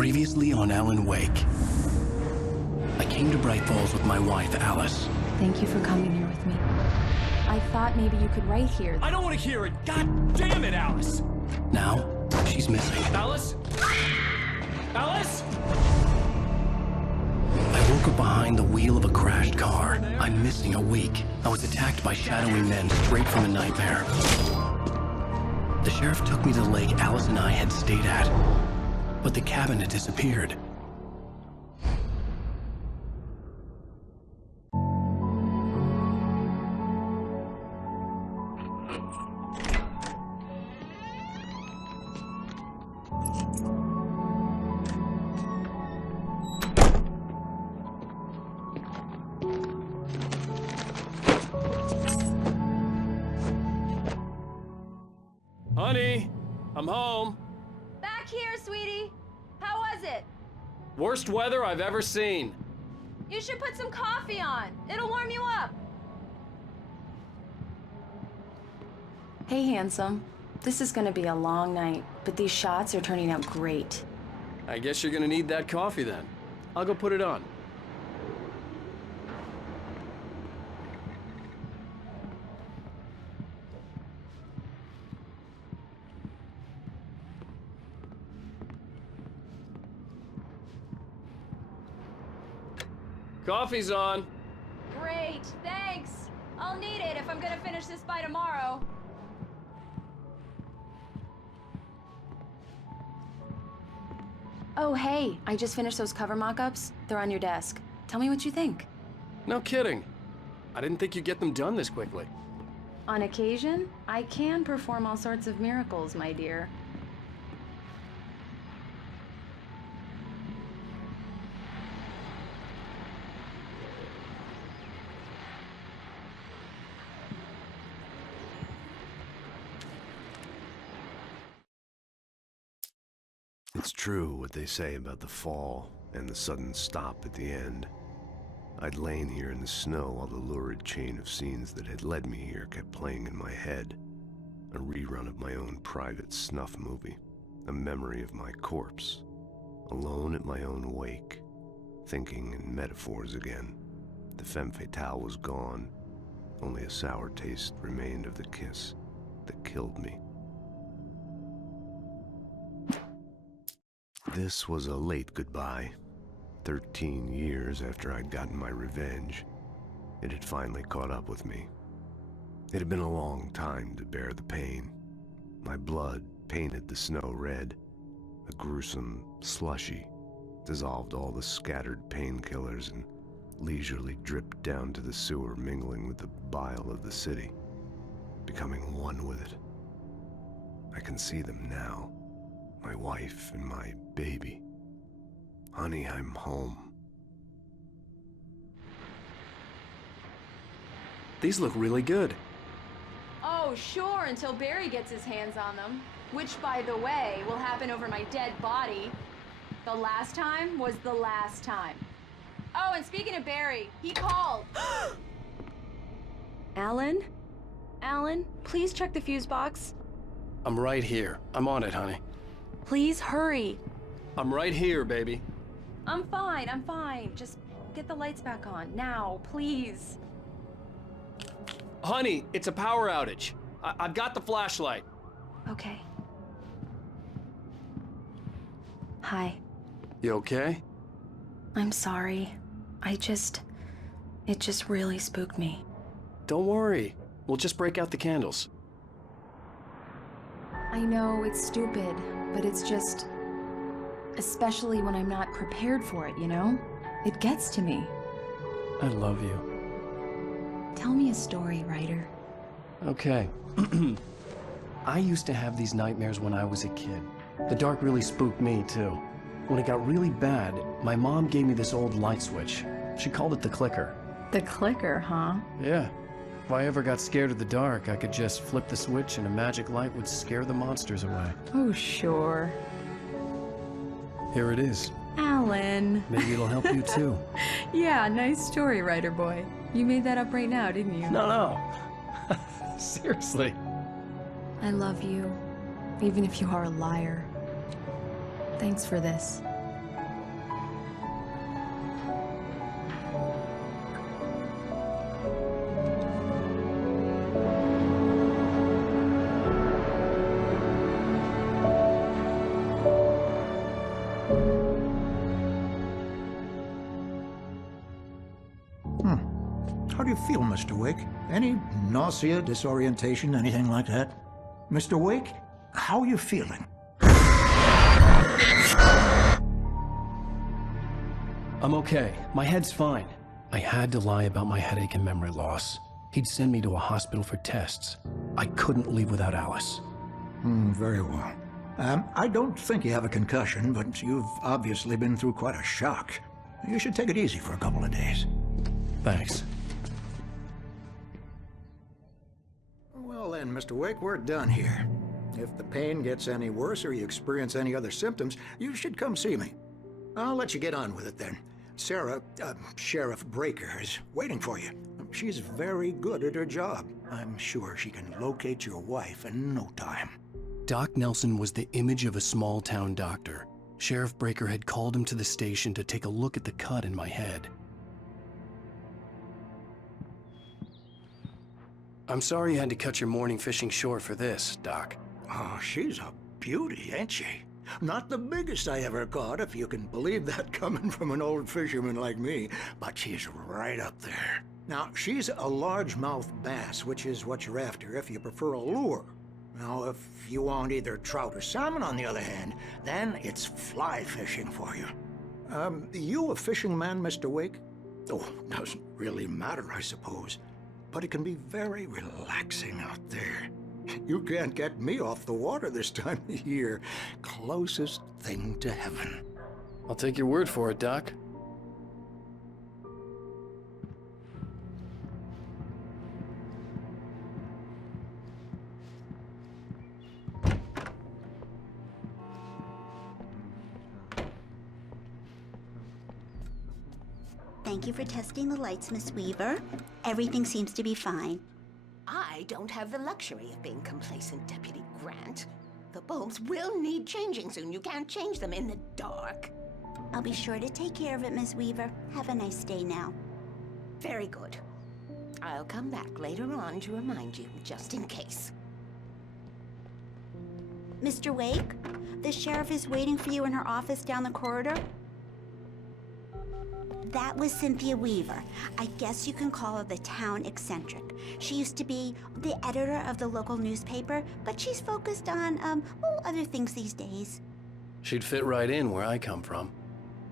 Previously on Alan Wake. I came to Bright Falls with my wife, Alice. Thank you for coming here with me. I thought maybe you could write here. I don't want to hear it! God damn it, Alice! Now, she's missing. Alice? Alice? I woke up behind the wheel of a crashed car. I'm missing a week. I was attacked by shadowy men straight from a nightmare. The sheriff took me to the lake Alice and I had stayed at, but the cabin had disappeared. Honey, I'm home. Back here, sweetie. How was it? Worst weather I've ever seen. You should put some coffee on. It'll warm you up. Hey, handsome. This is gonna be a long night, but these shots are turning out great. I guess you're gonna need that coffee then. I'll go put it on. Coffee's on. Great, thanks. I'll need it if I'm gonna finish this by tomorrow. Oh, hey, I just finished those cover mock-ups. They're on your desk. Tell me what you think. No kidding. I didn't think you'd get them done this quickly. On occasion, I can perform all sorts of miracles, my dear. It's true what they say about the fall and the sudden stop at the end. I'd lain here in the snow while the lurid chain of scenes that had led me here kept playing in my head. A rerun of my own private snuff movie. A memory of my corpse. Alone at my own wake. Thinking in metaphors again. The femme fatale was gone. Only a sour taste remained of the kiss that killed me. This was a late goodbye. 13 years after I'd gotten my revenge, it had finally caught up with me. It had been a long time to bear the pain. My blood painted the snow red. A gruesome slushy dissolved all the scattered painkillers and leisurely dripped down to the sewer, mingling with the bile of the city, becoming one with it. I can see them now. My wife and my baby. Honey, I'm home. These look really good. Oh, sure, until Barry gets his hands on them. Which, by the way, will happen over my dead body. The last time was the last time. Oh, and speaking of Barry, he called. Alan? Alan, please check the fuse box. I'm right here. I'm on it, honey. Please hurry. I'm right here, baby. I'm fine. Just get the lights back on. Now, please. Honey, it's a power outage. I've got the flashlight. Okay. Hi. You okay? I'm sorry. It just really spooked me. Don't worry. We'll just break out the candles. I know it's stupid, but it's just... especially when I'm not prepared for it, you know? It gets to me. I love you. Tell me a story, writer. Okay. I used to have these nightmares when I was a kid. The dark really spooked me, too. When it got really bad, my mom gave me this old light switch. She called it the clicker. The clicker, huh? Yeah. If I ever got scared of the dark, I could just flip the switch and a magic light would scare the monsters away. Oh, sure. Here it is. Alan. Maybe it'll help you, too. Yeah, nice story, writer boy. You made that up right now, didn't you? No. Seriously. I love you, even if you are a liar. Thanks for this. do you feel, Mr. Wake? Any nausea, disorientation, anything like that? Mr. Wake, how are you feeling? I'm okay. My head's fine. I had to lie about my headache and memory loss. He'd send me to a hospital for tests. I couldn't leave without Alice. Very well. I don't think you have a concussion, but you've obviously been through quite a shock. You should take it easy for a couple of days. Thanks. Well then, Mr. Wake, we're done here. If the pain gets any worse or you experience any other symptoms, you should come see me. I'll let you get on with it then. Sarah, Sheriff Breaker, is waiting for you. She's very good at her job. I'm sure she can locate your wife in no time. Doc Nelson was the image of a small-town doctor. Sheriff Breaker had called him to the station to take a look at the cut in my head. I'm sorry you had to cut your morning fishing short for this, Doc. Oh, she's a beauty, ain't she? Not the biggest I ever caught, if you can believe that coming from an old fisherman like me, but she's right up there. Now, she's a largemouth bass, which is what you're after if you prefer a lure. Now, if you want either trout or salmon, on the other hand, then it's fly fishing for you. You a fishing man, Mr. Wake? Oh, doesn't really matter, I suppose. But it can be very relaxing out there. You can't get me off the water this time of year. Closest thing to heaven. I'll take your word for it, Doc. Thank you for testing the lights, Miss Weaver. Everything seems to be fine. I don't have the luxury of being complacent, Deputy Grant. The bulbs will need changing soon. You can't change them in the dark. I'll be sure to take care of it, Miss Weaver. Have a nice day now. Very good. I'll come back later on to remind you, just in case. Mr. Wake, the sheriff is waiting for you in her office down the corridor. That was Cynthia Weaver. I guess you can call her the town eccentric. She used to be the editor of the local newspaper, but she's focused on, other things these days. She'd fit right in where I come from.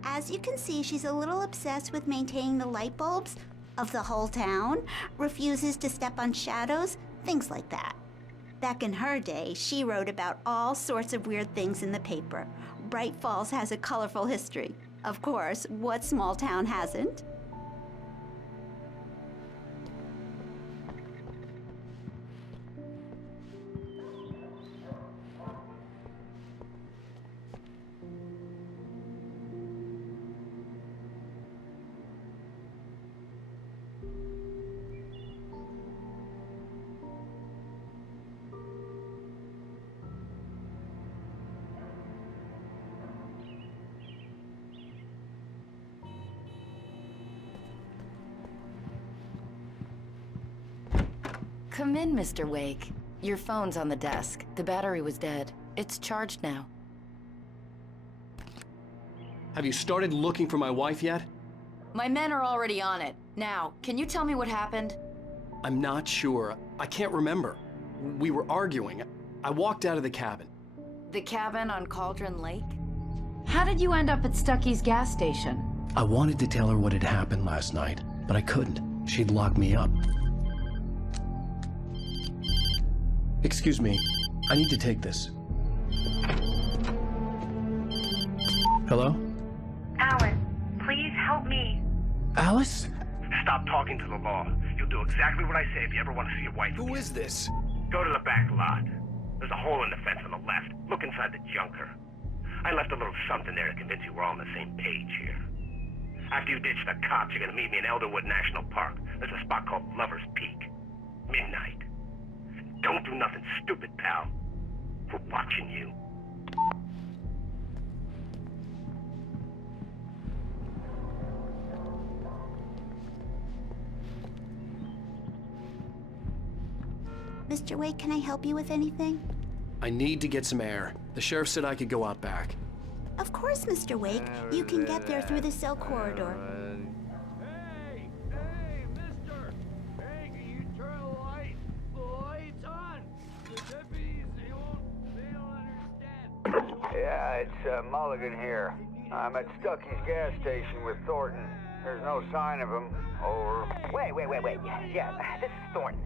As you can see, she's a little obsessed with maintaining the light bulbs of the whole town, refuses to step on shadows, things like that. Back in her day, she wrote about all sorts of weird things in the paper. Bright Falls has a colorful history. Of course, what small town hasn't? Come in, Mr. Wake. Your phone's on the desk. The battery was dead. It's charged now. Have you started looking for my wife yet? My men are already on it. Now, can you tell me what happened? I'm not sure. I can't remember. We were arguing. I walked out of the cabin. The cabin on Cauldron Lake? How did you end up at Stucky's gas station? I wanted to tell her what had happened last night, but I couldn't. She'd lock me up. Excuse me, I need to take this. Hello? Alice, please help me. Alice? Stop talking to the law. You'll do exactly what I say if you ever want to see your wife. Who is this? Go to the back lot. There's a hole in the fence on the left. Look inside the junker. I left a little something there to convince you we're all on the same page here. After you ditch the cops, you're gonna meet me in Elderwood National Park. There's a spot called Lover's Peak. Midnight. Don't do nothing stupid, pal. We're watching you. Mr. Wake, can I help you with anything? I need to get some air. The sheriff said I could go out back. Of course, Mr. Wake. You can get there through the cell corridor. it's Mulligan here. I'm at Stucky's gas station with Thornton. There's no sign of him. Over. Wait. Yeah, this is Thornton.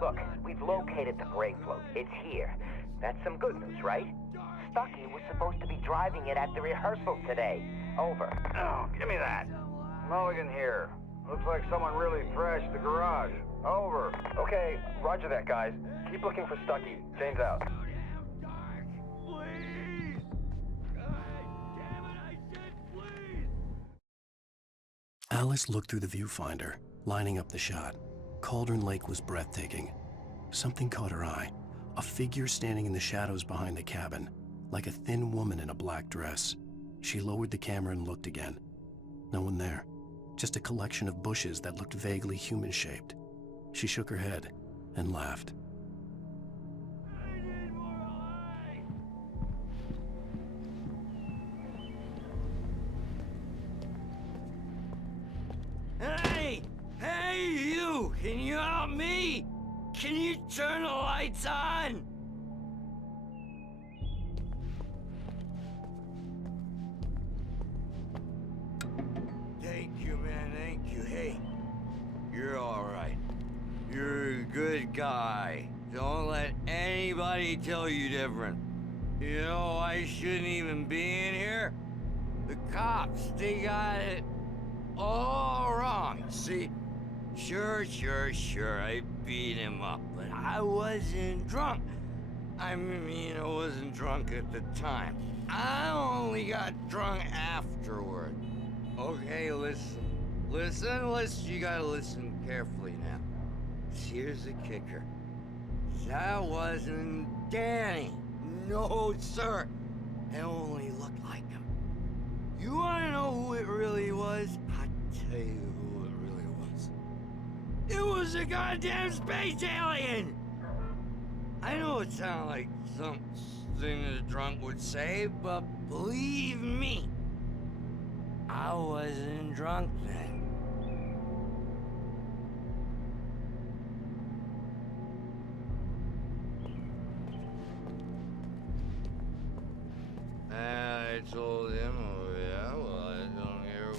Look, we've located the brake float. It's here. That's some good news, right? Stucky was supposed to be driving it at the rehearsal today. Over. Oh, give me that. Mulligan here. Looks like someone really thrashed the garage. Over. Okay, roger that, guys. Keep looking for Stucky. James out. Alice looked through the viewfinder, lining up the shot. Cauldron Lake was breathtaking. Something caught her eye. A figure standing in the shadows behind the cabin, like a thin woman in a black dress. She lowered the camera and looked again. No one there. Just a collection of bushes that looked vaguely human-shaped. She shook her head and laughed. Hey, you! Can you help me? Can you turn the lights on? Thank you, man, thank you. Hey, you're all right. You're a good guy. Don't let anybody tell you different. You know, I shouldn't even be in here. The cops, they got it all wrong. See, sure, I beat him up, but I wasn't drunk. I mean, I wasn't drunk at the time. I only got drunk afterward. Okay, listen, you gotta listen carefully now. Here's the kicker. That wasn't Danny. No, sir. It only looked like him. You wanna know who it really was? I'll tell you who it really was. It was a goddamn space alien! I know it sounds like something a drunk would say, but believe me, I wasn't drunk then. I told him, oh yeah, well, I don't hear.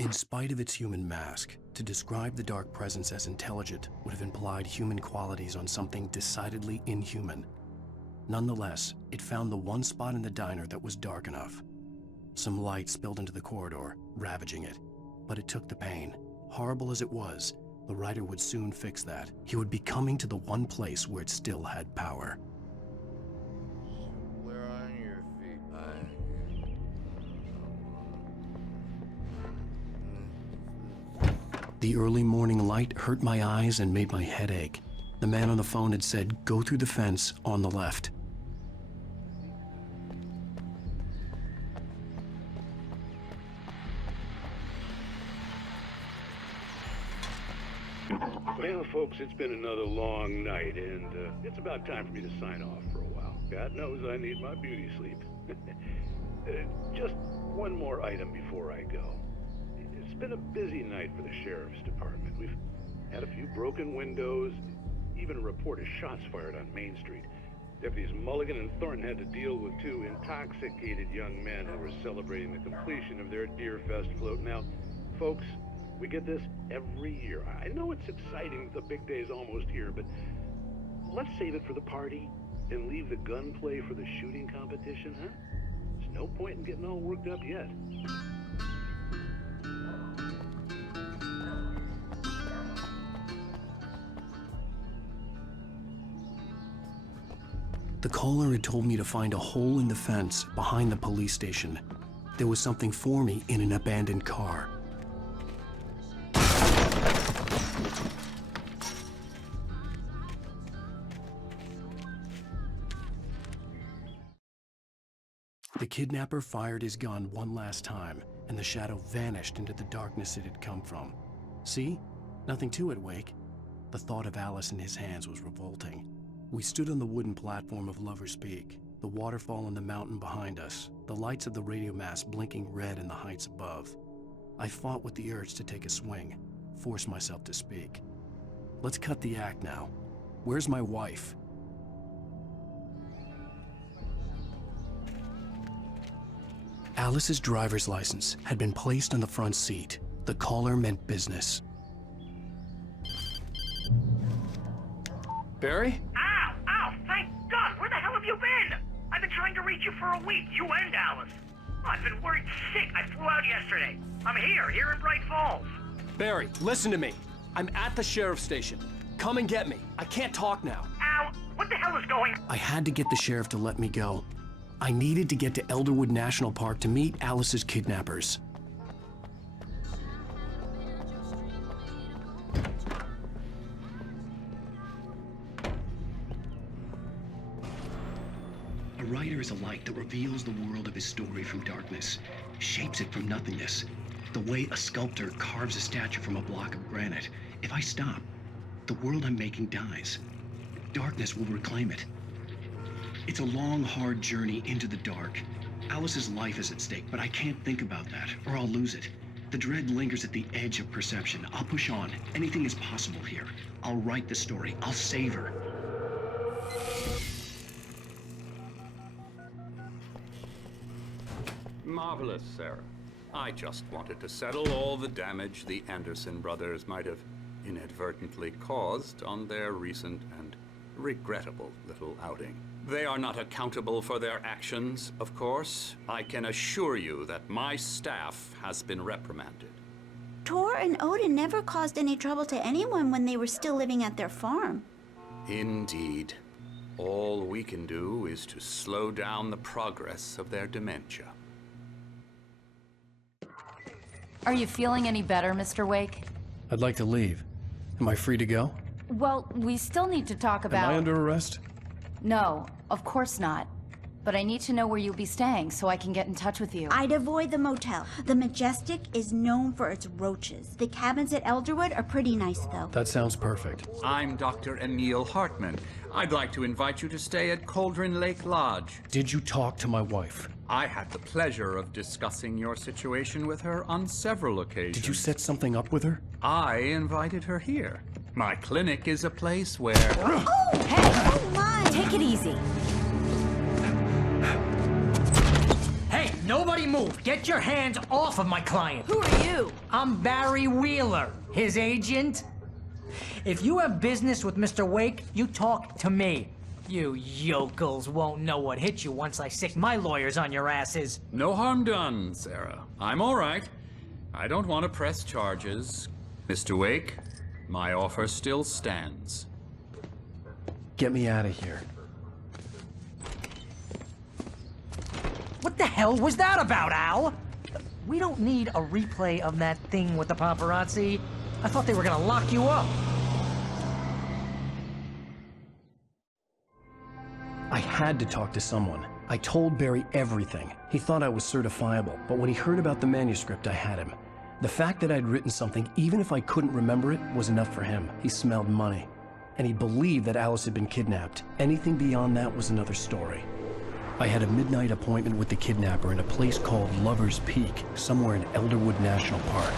In spite of its human mask, to describe the dark presence as intelligent would have implied human qualities on something decidedly inhuman. Nonetheless, it found the one spot in the diner that was dark enough. Some light spilled into the corridor, ravaging it. But it took the pain. Horrible as it was, the writer would soon fix that. He would be coming to the one place where it still had power. We're on your feet. The early morning light hurt my eyes and made my head ache. The man on the phone had said, "Go through the fence on the left." Well, folks, it's been another long night, and it's about time for me to sign off for a while. God knows I need my beauty sleep. Just one more item before I go. It's been a busy night for the Sheriff's Department. We've had a few broken windows, even a report of shots fired on Main Street. Deputies Mulligan and Thornton had to deal with two intoxicated young men who were celebrating the completion of their Deer Fest float. Now, folks, we get this every year. I know it's exciting, the big day's almost here, but let's save it for the party and leave the gunplay for the shooting competition, huh? There's no point in getting all worked up yet. The caller had told me to find a hole in the fence behind the police station. There was something for me in an abandoned car. The kidnapper fired his gun one last time, and the shadow vanished into the darkness it had come from. See? Nothing to it, Wake. The thought of Alice in his hands was revolting. We stood on the wooden platform of Lover's Peak, the waterfall on the mountain behind us, the lights of the radio mast blinking red in the heights above. I fought with the urge to take a swing, force myself to speak. Let's cut the act now. Where's my wife? Alice's driver's license had been placed on the front seat. The caller meant business. Barry? Ow! Ow! Thank God! Where the hell have you been? I've been trying to reach you for a week, you and Alice. I've been worried sick. I flew out yesterday. I'm here in Bright Falls. Barry, listen to me. I'm at the sheriff's station. Come and get me. I can't talk now. Al, what the hell is going on? I had to get the sheriff to let me go. I needed to get to Elderwood National Park to meet Alice's kidnappers. A writer is a light that reveals the world of his story from darkness, shapes it from nothingness. The way a sculptor carves a statue from a block of granite. If I stop, the world I'm making dies. Darkness will reclaim it. It's a long, hard journey into the dark. Alice's life is at stake, but I can't think about that, or I'll lose it. The dread lingers at the edge of perception. I'll push on. Anything is possible here. I'll write the story. I'll save her. Marvelous, Sarah. I just wanted to settle all the damage the Anderson brothers might have inadvertently caused on their recent and regrettable little outing. They are not accountable for their actions, of course. I can assure you that my staff has been reprimanded. Tor and Odin never caused any trouble to anyone when they were still living at their farm. Indeed. All we can do is to slow down the progress of their dementia. Are you feeling any better, Mr. Wake? I'd like to leave. Am I free to go? Well, we still need to talk about... Am I under arrest? No, of course not. But I need to know where you'll be staying so I can get in touch with you. I'd avoid the motel. The Majestic is known for its roaches. The cabins at Elderwood are pretty nice, though. That sounds perfect. I'm Dr. Emil Hartman. I'd like to invite you to stay at Cauldron Lake Lodge. Did you talk to my wife? I had the pleasure of discussing your situation with her on several occasions. Did you set something up with her? I invited her here. My clinic is a place where... Oh! Hey! Oh, my! Take it easy. Hey, nobody move! Get your hands off of my client! Who are you? I'm Barry Wheeler, his agent. If you have business with Mr. Wake, you talk to me. You yokels won't know what hit you once I sick my lawyers on your asses. No harm done, Sarah. I'm all right. I don't want to press charges. Mr. Wake, my offer still stands. Get me out of here. What the hell was that about, Al? We don't need a replay of that thing with the paparazzi. I thought they were gonna lock you up. I had to talk to someone. I told Barry everything. He thought I was certifiable, but when he heard about the manuscript, I had him. The fact that I'd written something, even if I couldn't remember it, was enough for him. He smelled money. And he believed that Alice had been kidnapped. Anything beyond that was another story. I had a midnight appointment with the kidnapper in a place called Lover's Peak, somewhere in Elderwood National Park.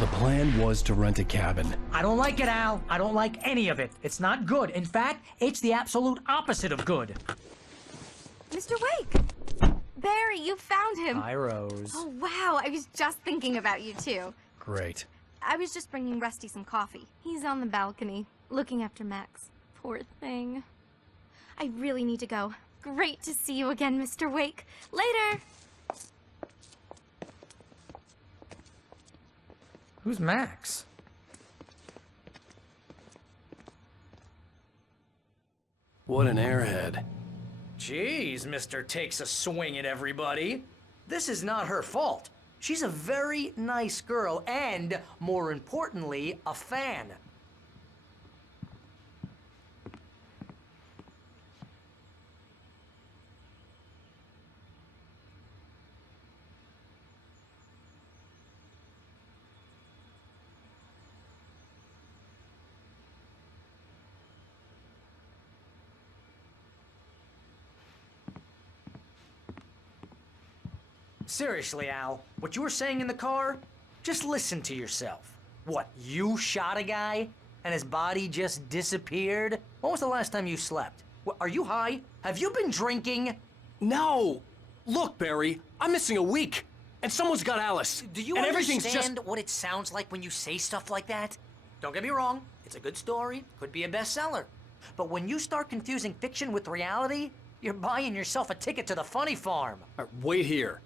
The plan was to rent a cabin. I don't like it, Al. I don't like any of it. It's not good. In fact, it's the absolute opposite of good. Mr. Wake! Barry, you found him! Hi, Rose. Oh, wow. I was just thinking about you, too. Great. I was just bringing Rusty some coffee. He's on the balcony, looking after Max. Poor thing. I really need to go. Great to see you again, Mr. Wake. Later! Who's Max? What an airhead. Jeez, Mr. Takes a swing at everybody. This is not her fault. She's a very nice girl and, more importantly, a fan. Seriously, Al, what you were saying in the car? Just listen to yourself. What, you shot a guy and his body just disappeared? When was the last time you slept? What, are you high? Have you been drinking? No! Look, Barry, I'm missing a week, and someone's got Alice. Do you and everything's understand just... what it sounds like when you say stuff like that? Don't get me wrong, it's a good story, could be a bestseller. But when you start confusing fiction with reality, you're buying yourself a ticket to the funny farm. All right, wait here.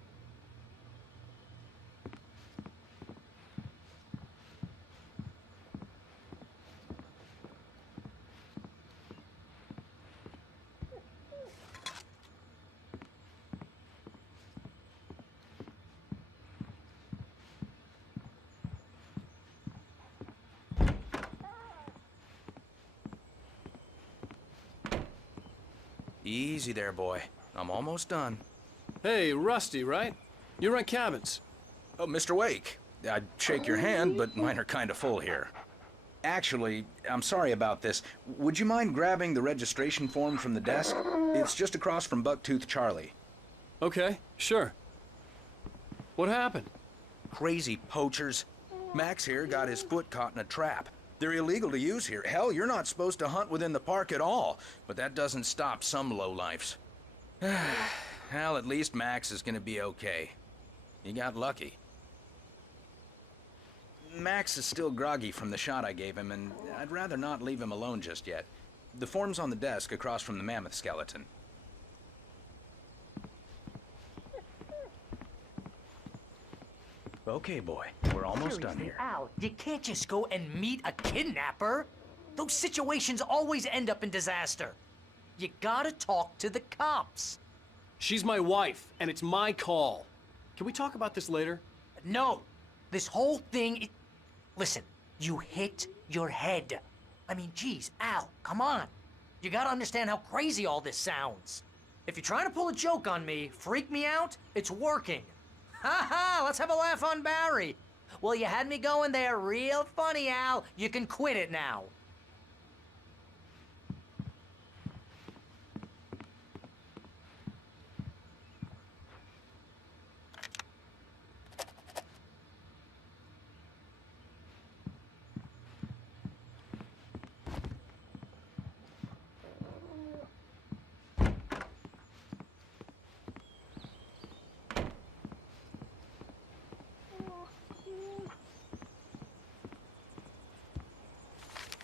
Easy there, boy. I'm almost done. Hey, Rusty, right? You rent cabins. Oh, Mr. Wake. I'd shake your hand, but mine are kind of full here. Actually, I'm sorry about this. Would you mind grabbing the registration form from the desk? It's just across from Bucktooth Charlie. Okay, sure. What happened? Crazy poachers. Max here got his foot caught in a trap. They're illegal to use here. Hell, you're not supposed to hunt within the park at all. But that doesn't stop some lowlifes. Well, at least Max is gonna be okay. He got lucky. Max is still groggy from the shot I gave him, and I'd rather not leave him alone just yet. The form's on the desk across from the mammoth skeleton. Okay, boy. We're almost done here. Al, you can't just go and meet a kidnapper. Those situations always end up in disaster. You gotta talk to the cops. She's my wife, and it's my call. Can we talk about this later? No. This whole thing... Listen, you hit your head. I mean, geez, Al, come on. You gotta understand how crazy all this sounds. If you're trying to pull a joke on me, freak me out, it's working. Ha ha, let's have a laugh on Barry. Well, you had me going there real funny, Al. You can quit it now.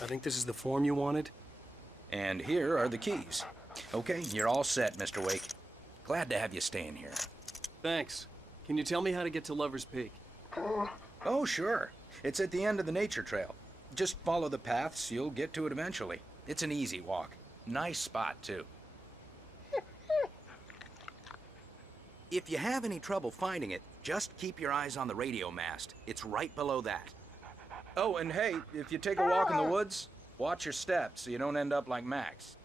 I think this is the form you wanted. And here are the keys. Okay, you're all set, Mr. Wake. Glad to have you staying here. Thanks. Can you tell me how to get to Lover's Peak? Oh, sure. It's at the end of the nature trail. Just follow the paths, you'll get to it eventually. It's an easy walk. Nice spot, too. If you have any trouble finding it, just keep your eyes on the radio mast. It's right below that. Oh, and hey, if you take a walk in the woods, watch your steps so you don't end up like Max.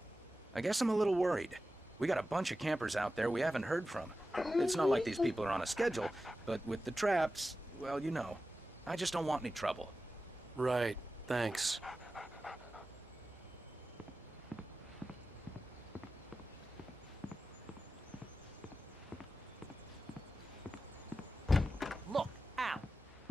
I guess I'm a little worried. We got a bunch of campers out there we haven't heard from. It's not like these people are on a schedule, but with the traps, well, you know. I just don't want any trouble. Right, thanks. Look, Al,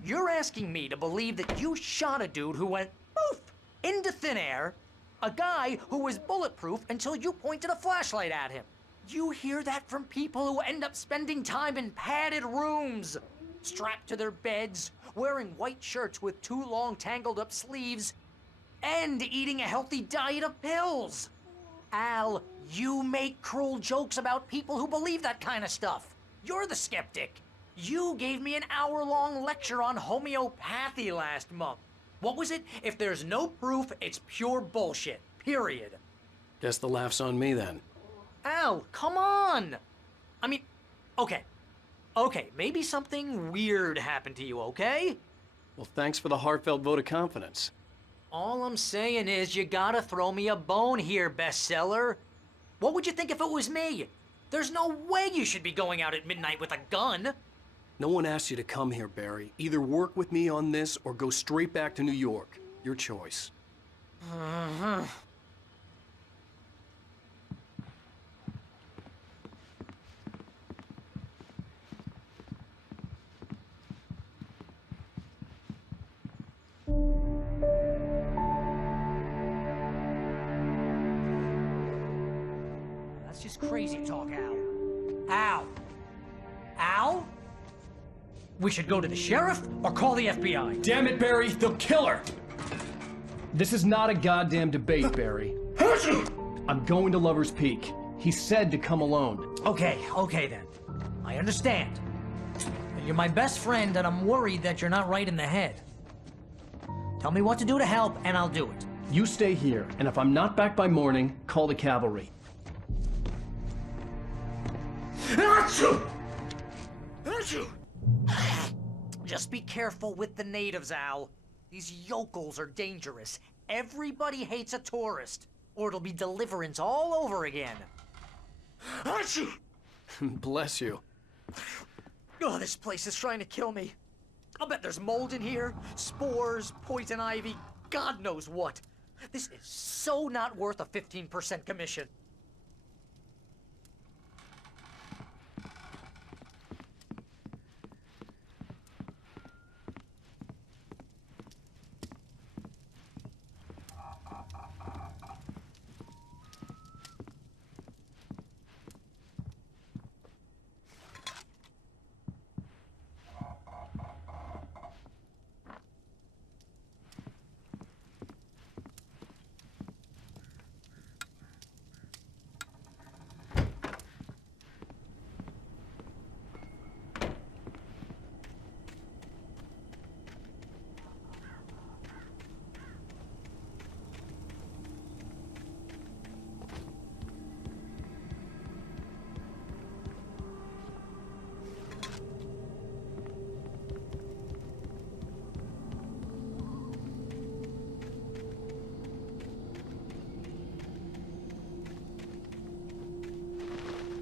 you're asking me to believe that you shot a dude who went poof into thin air, a guy who was bulletproof until you pointed a flashlight at him. You hear that from people who end up spending time in padded rooms, strapped to their beds, wearing white shirts with too long tangled up sleeves, and eating a healthy diet of pills. Al, you make cruel jokes about people who believe that kind of stuff. You're the skeptic. You gave me an hour-long lecture on homeopathy last month. What was it? If there's no proof, it's pure bullshit. Period. Guess the laugh's on me then. Al, come on! I mean, okay. Okay, maybe something weird happened to you, okay? Well, thanks for the heartfelt vote of confidence. All I'm saying is you gotta throw me a bone here, bestseller. What would you think if it was me? There's no way you should be going out at midnight with a gun. No one asked you to come here, Barry. Either work with me on this or go straight back to New York. Your choice. That's just crazy talk, Al. Al, Al? We should go to the sheriff or call the FBI. Damn it, Barry, they'll kill her! This is not a goddamn debate, Barry. I'm going to Lover's Peak. He said to come alone. Okay then. I understand. You're my best friend, and I'm worried that you're not right in the head. Tell me what to do to help, and I'll do it. You stay here, and if I'm not back by morning, call the cavalry. Just be careful with the natives, Al. These yokels are dangerous. Everybody hates a tourist, or it'll be Deliverance all over again. Bless you. Oh, this place is trying to kill me. I'll bet there's mold in here, spores, poison ivy, God knows what. This is so not worth a 15% commission.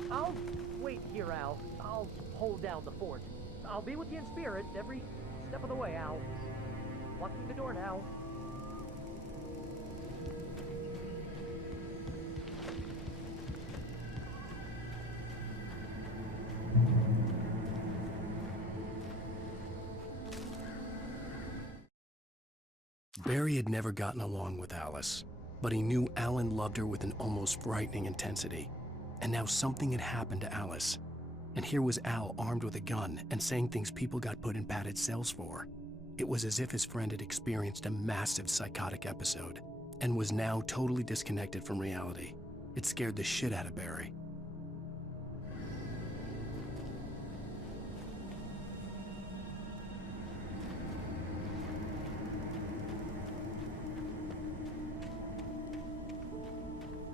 I'll wait here, Al. I'll hold down the fort. I'll be with you in spirit every step of the way, Al. Locking the door now. Barry had never gotten along with Alice, but he knew Alan loved her with an almost frightening intensity. And now something had happened to Alice. And here was Al armed with a gun and saying things people got put in padded cells for. It was as if his friend had experienced a massive psychotic episode and was now totally disconnected from reality. It scared the shit out of Barry.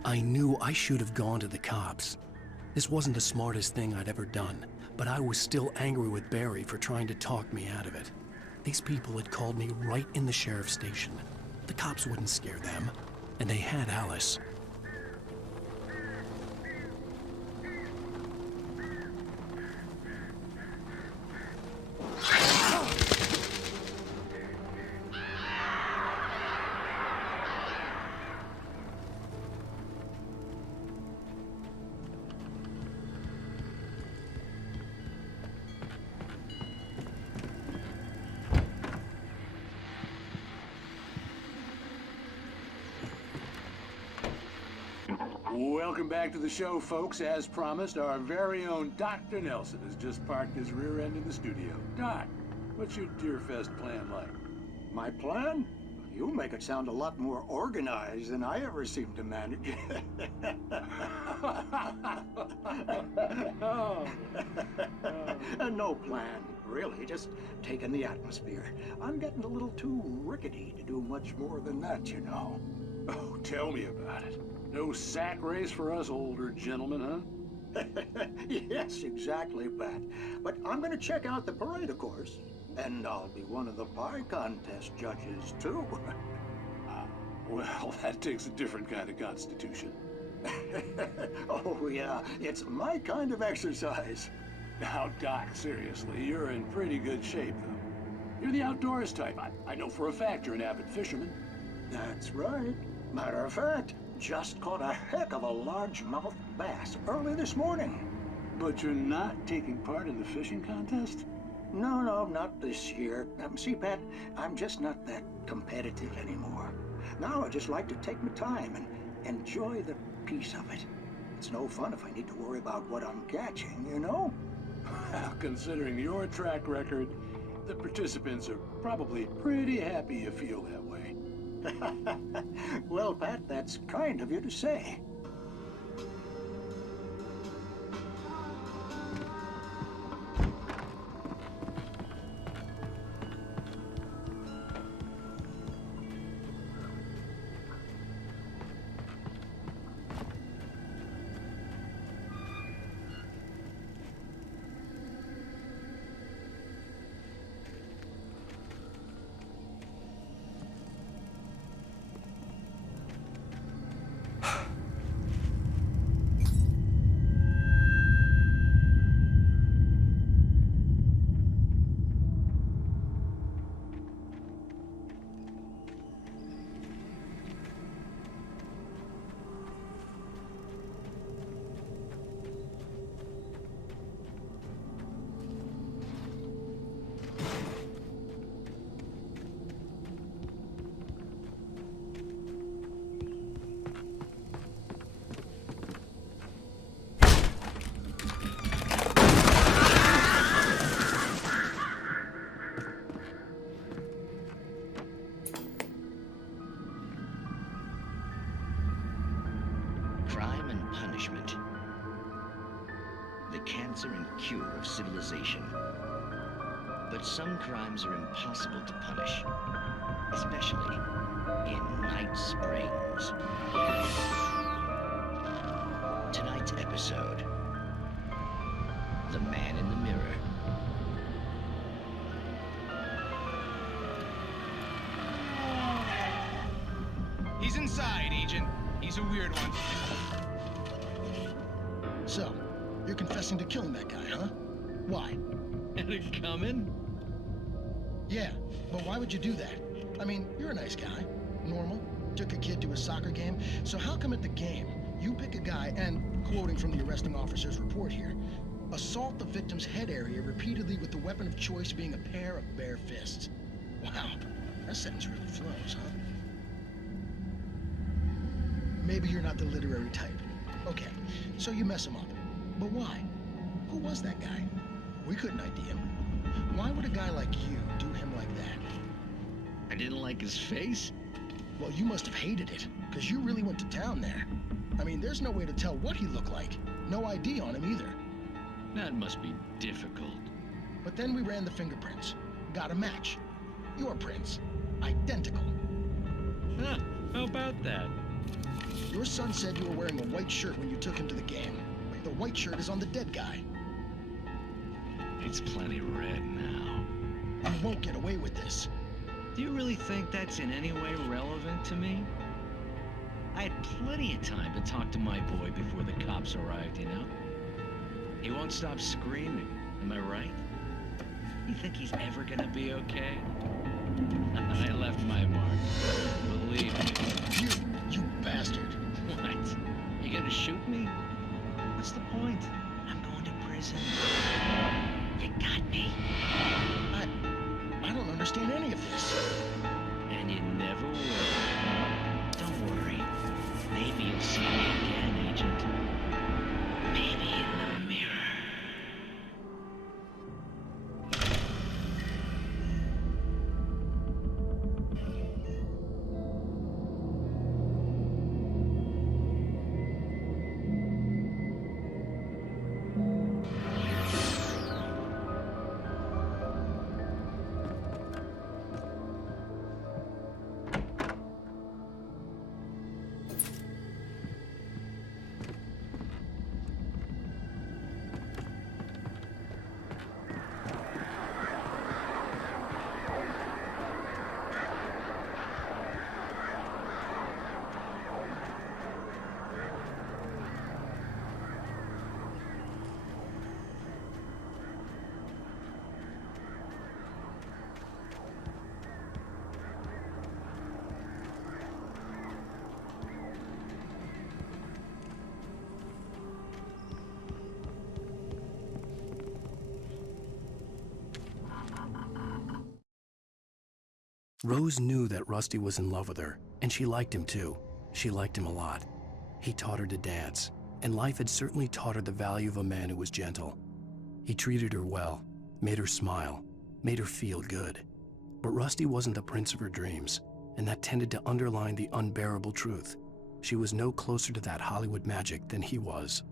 I knew I should have gone to the cops. This wasn't the smartest thing I'd ever done, but I was still angry with Barry for trying to talk me out of it. These people had called me right in the sheriff's station. The cops wouldn't scare them, and they had Alice. Welcome back to the show, folks. As promised, our very own Dr. Nelson has just parked his rear end in the studio. Doc, what's your Deerfest plan like? My plan? You make it sound a lot more organized than I ever seem to manage. No plan, really. Just taking the atmosphere. I'm getting a little too rickety to do much more than that, you know. Oh, tell me about it. No sack race for us older gentlemen, huh? Yes, exactly, Pat. But I'm going to check out the parade, of course. And I'll be one of the pie contest judges, too. Well, that takes a different kind of constitution. Oh, yeah. It's my kind of exercise. Now, Doc, seriously, you're in pretty good shape, though. You're the outdoors type. I know for a fact you're an avid fisherman. That's right. Matter of fact, just caught a heck of a largemouth bass early this morning. But you're not taking part in the fishing contest? No, not this year. See, Pat, I'm just not that competitive anymore. Now I just like to take my time and enjoy the peace of it. It's no fun if I need to worry about what I'm catching, you know? considering your track record, the participants are probably pretty happy you feel that way. Well, Pat, that's kind of you to say. Crime and punishment. The cancer and cure of civilization. But some crimes are impossible to punish, especially in Night Springs. Tonight's episode, The Man in the Mirror. He's inside, Agent. He's a weird one. So, you're confessing to killing that guy, huh? Why? Had it coming? Yeah, but why would you do that? I mean, you're a nice guy. Normal. Took a kid to a soccer game. So how come at the game, you pick a guy and, quoting from the arresting officer's report here, assault the victim's head area repeatedly with the weapon of choice being a pair of bare fists? Wow, that sentence really flows, huh? Maybe you're not the literary type. Okay, so you mess him up. But why? Who was that guy? We couldn't ID him. Why would a guy like you do him like that? I didn't like his face? Well, you must have hated it, because you really went to town there. I mean, there's no way to tell what he looked like. No ID on him either. That must be difficult. But then we ran the fingerprints. Got a match. Your prints. Identical. Huh, how about that? Your son said you were wearing a white shirt when you took him to the game. The white shirt is on the dead guy. It's plenty red now. You won't get away with this. Do you really think that's in any way relevant to me? I had plenty of time to talk to my boy before the cops arrived, you know? He won't stop screaming, am I right? You think he's ever gonna be okay? I left my mark. Believe me. You bastard. What? You gonna shoot me? What's the point? I'm going to prison. You got me. I don't understand any of this. And you never will. Don't worry. Maybe you'll see me again, Agent. Maybe in the mirror. Rose knew that Rusty was in love with her, and she liked him too. She liked him a lot. He taught her to dance, and life had certainly taught her the value of a man who was gentle. He treated her well, made her smile, made her feel good. But Rusty wasn't the prince of her dreams, and that tended to underline the unbearable truth. She was no closer to that Hollywood magic than he was.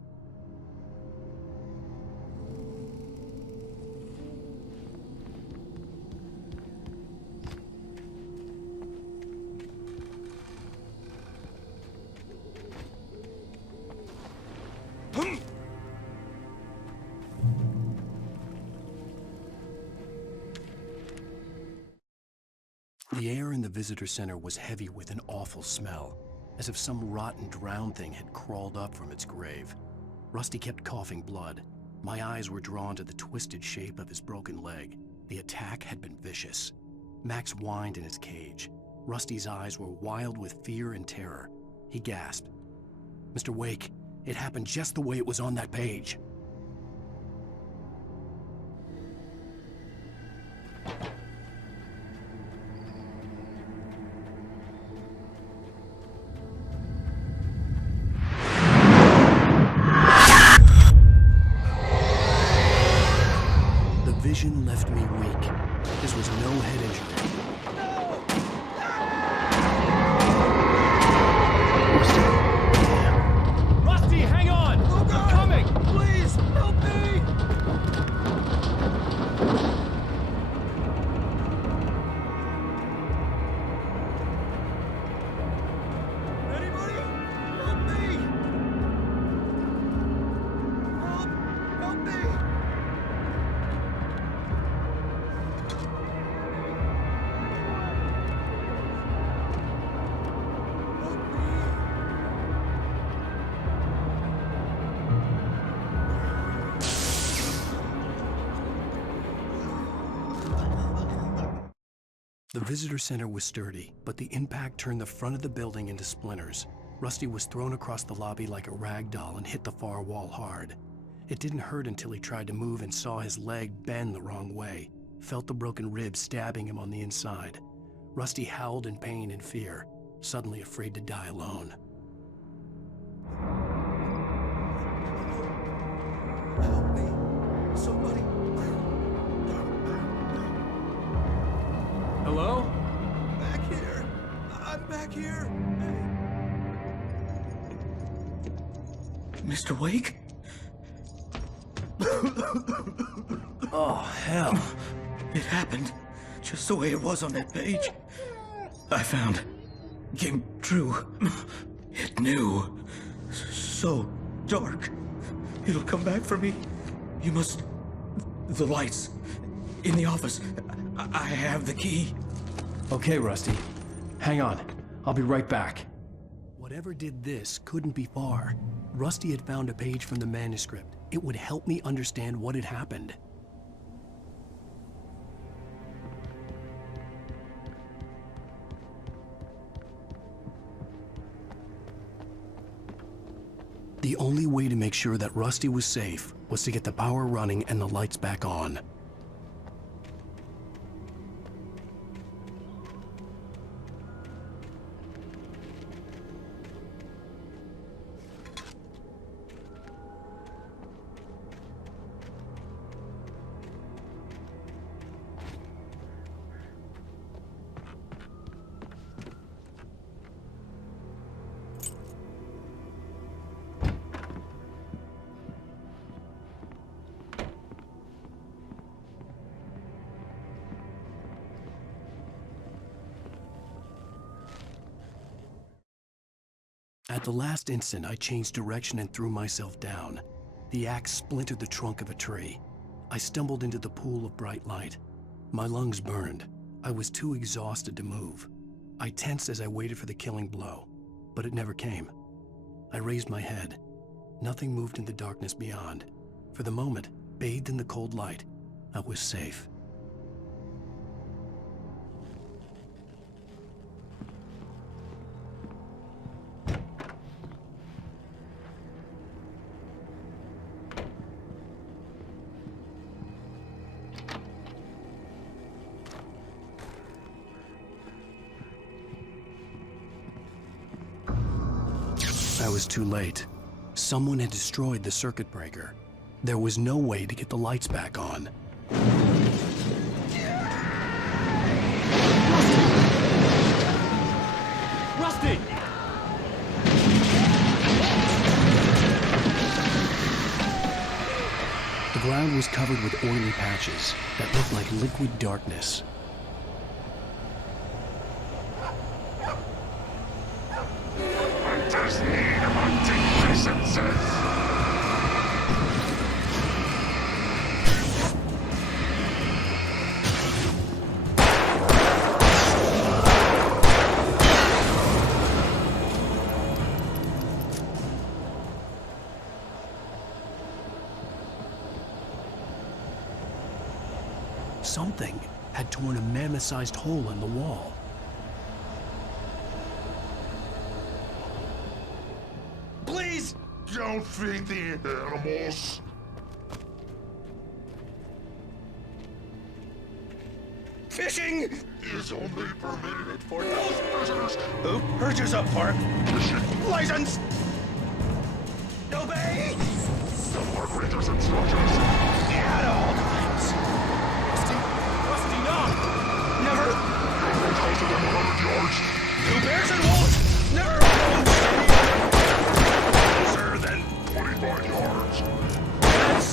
The air in the visitor center was heavy with an awful smell, as if some rotten drowned thing had crawled up from its grave. Rusty kept coughing blood. My eyes were drawn to the twisted shape of his broken leg. The attack had been vicious. Max whined in his cage. Rusty's eyes were wild with fear and terror. He gasped. "Mr. Wake, it happened just the way it was on that page." The vision left me weak. This was no head injury. Rusty, hang on! I'm coming! Please, help me! Anybody? Help me! Help me! The visitor center was sturdy, but the impact turned the front of the building into splinters. Rusty was thrown across the lobby like a rag doll and hit the far wall hard. It didn't hurt until he tried to move and saw his leg bend the wrong way, felt the broken rib stabbing him on the inside. Rusty howled in pain and fear, suddenly afraid to die alone. Help me! Somebody! Hello? Back here! I'm back here! Mr. Wake? Oh, hell. It happened just the way it was on that page. I found. Came true. It knew. So dark. It'll come back for me. You must. The lights. In the office. I have the key. Okay, Rusty. Hang on. I'll be right back. Whatever did this couldn't be far. Rusty had found a page from the manuscript. It would help me understand what had happened. The only way to make sure that Rusty was safe was to get the power running and the lights back on. At the last instant, I changed direction and threw myself down. The axe splintered the trunk of a tree. I stumbled into the pool of bright light. My lungs burned. I was too exhausted to move. I tensed as I waited for the killing blow, but it never came. I raised my head. Nothing moved in the darkness beyond. For the moment, bathed in the cold light, I was safe. I was too late. Someone had destroyed the circuit breaker. There was no way to get the lights back on. Rusty! The ground was covered with oily patches that looked like liquid darkness. Something had torn a mammoth-sized hole in the wall. Please! Don't feed the animals. Fishing is only permitted for those prisoners who purchase a park license. Obey! The park ranger's instructions. At all times. Rusty, no! Never. 1,100 yards. 2 bears and wolves. Never closer than 25 yards. That's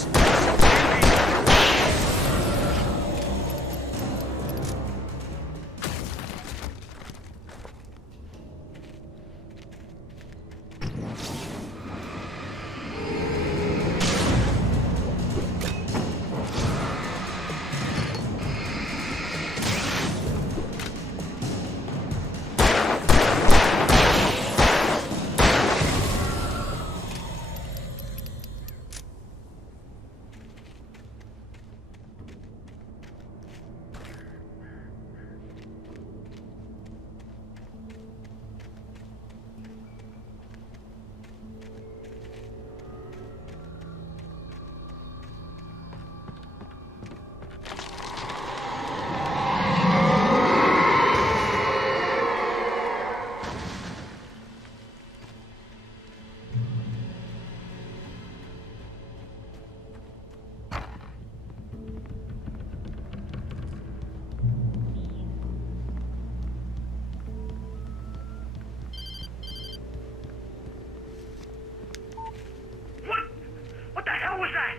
What the hell was that?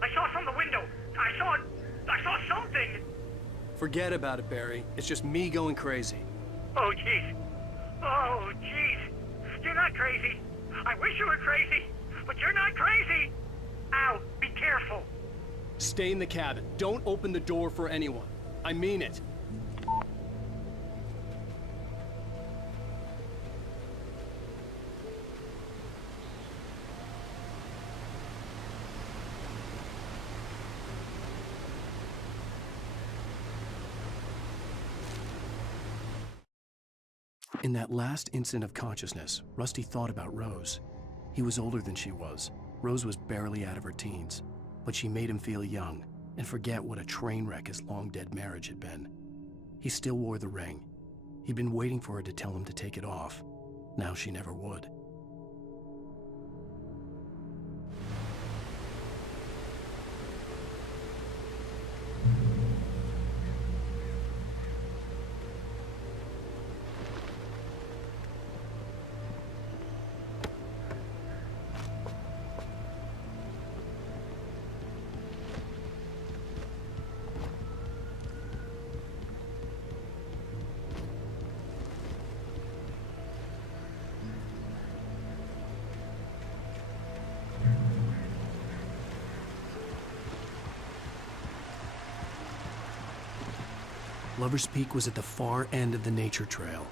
I saw from the window. I saw something. Forget about it, Barry. It's just me going crazy. Oh, jeez. Oh, jeez. You're not crazy. I wish you were crazy, but you're not crazy. Ow, be careful. Stay in the cabin. Don't open the door for anyone. I mean it. In that last instant of consciousness, Rusty thought about Rose. He was older than she was. Rose was barely out of her teens, but she made him feel young and forget what a train wreck his long-dead marriage had been. He still wore the ring. He'd been waiting for her to tell him to take it off. Now she never would. Lover's Peak was at the far end of the nature trail.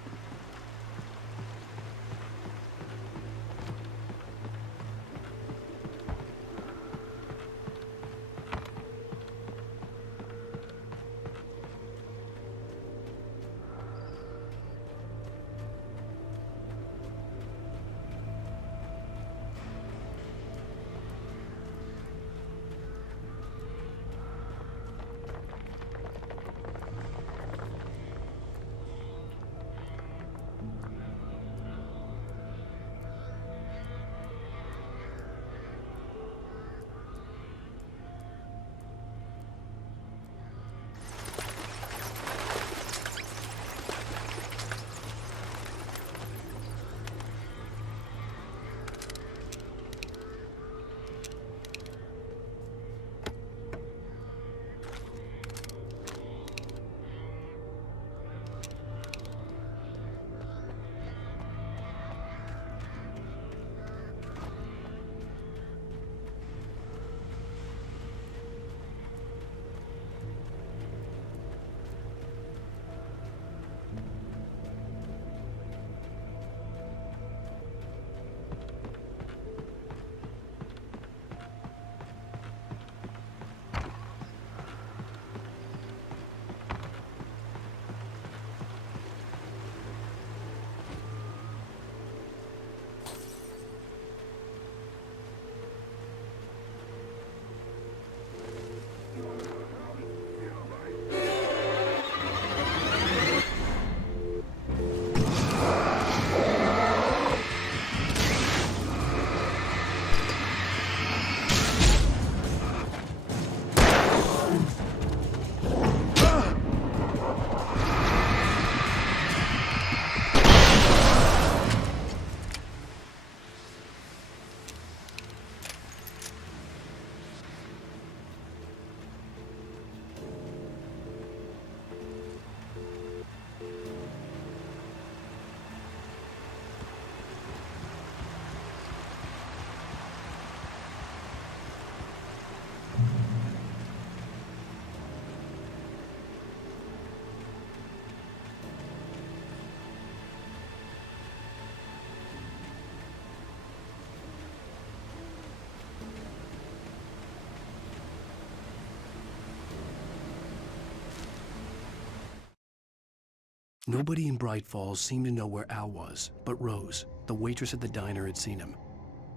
Nobody in Bright Falls seemed to know where Al was, but Rose, the waitress at the diner, had seen him.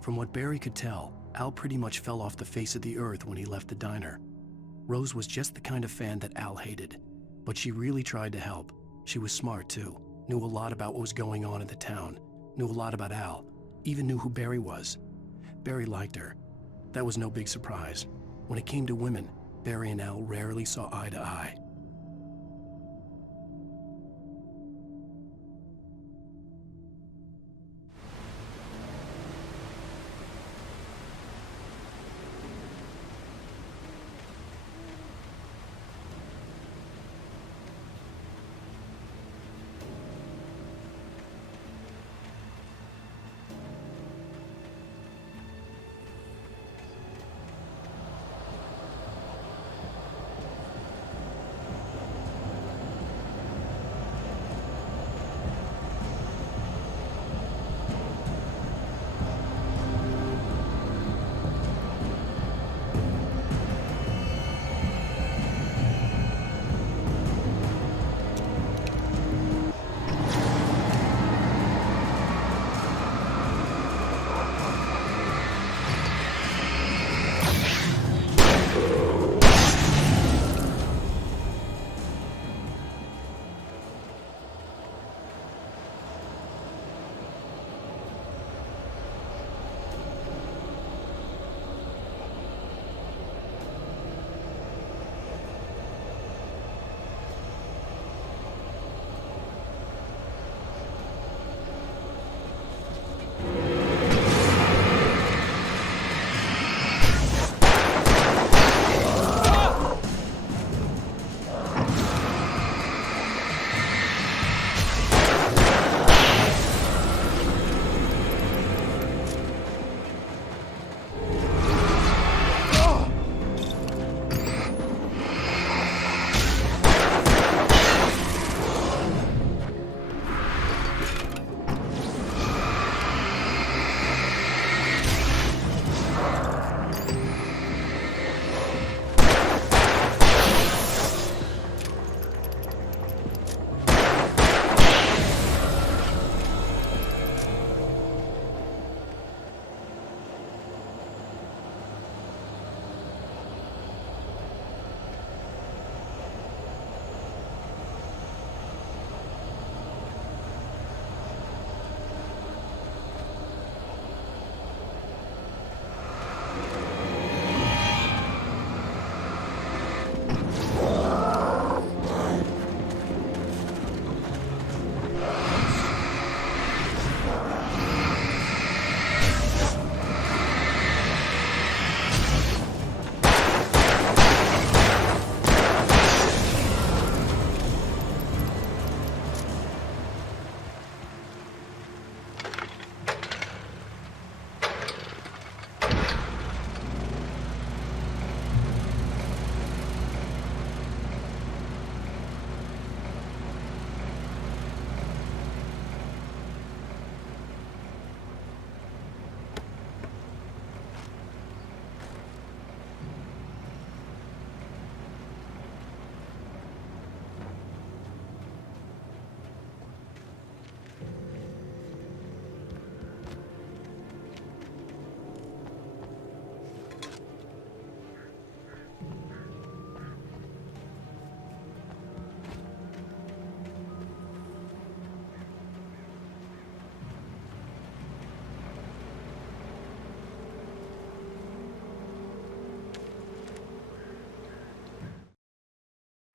From what Barry could tell, Al pretty much fell off the face of the earth when he left the diner. Rose was just the kind of fan that Al hated, but she really tried to help. She was smart too, knew a lot about what was going on in the town, knew a lot about Al, even knew who Barry was. Barry liked her. That was no big surprise. When it came to women, Barry and Al rarely saw eye to eye.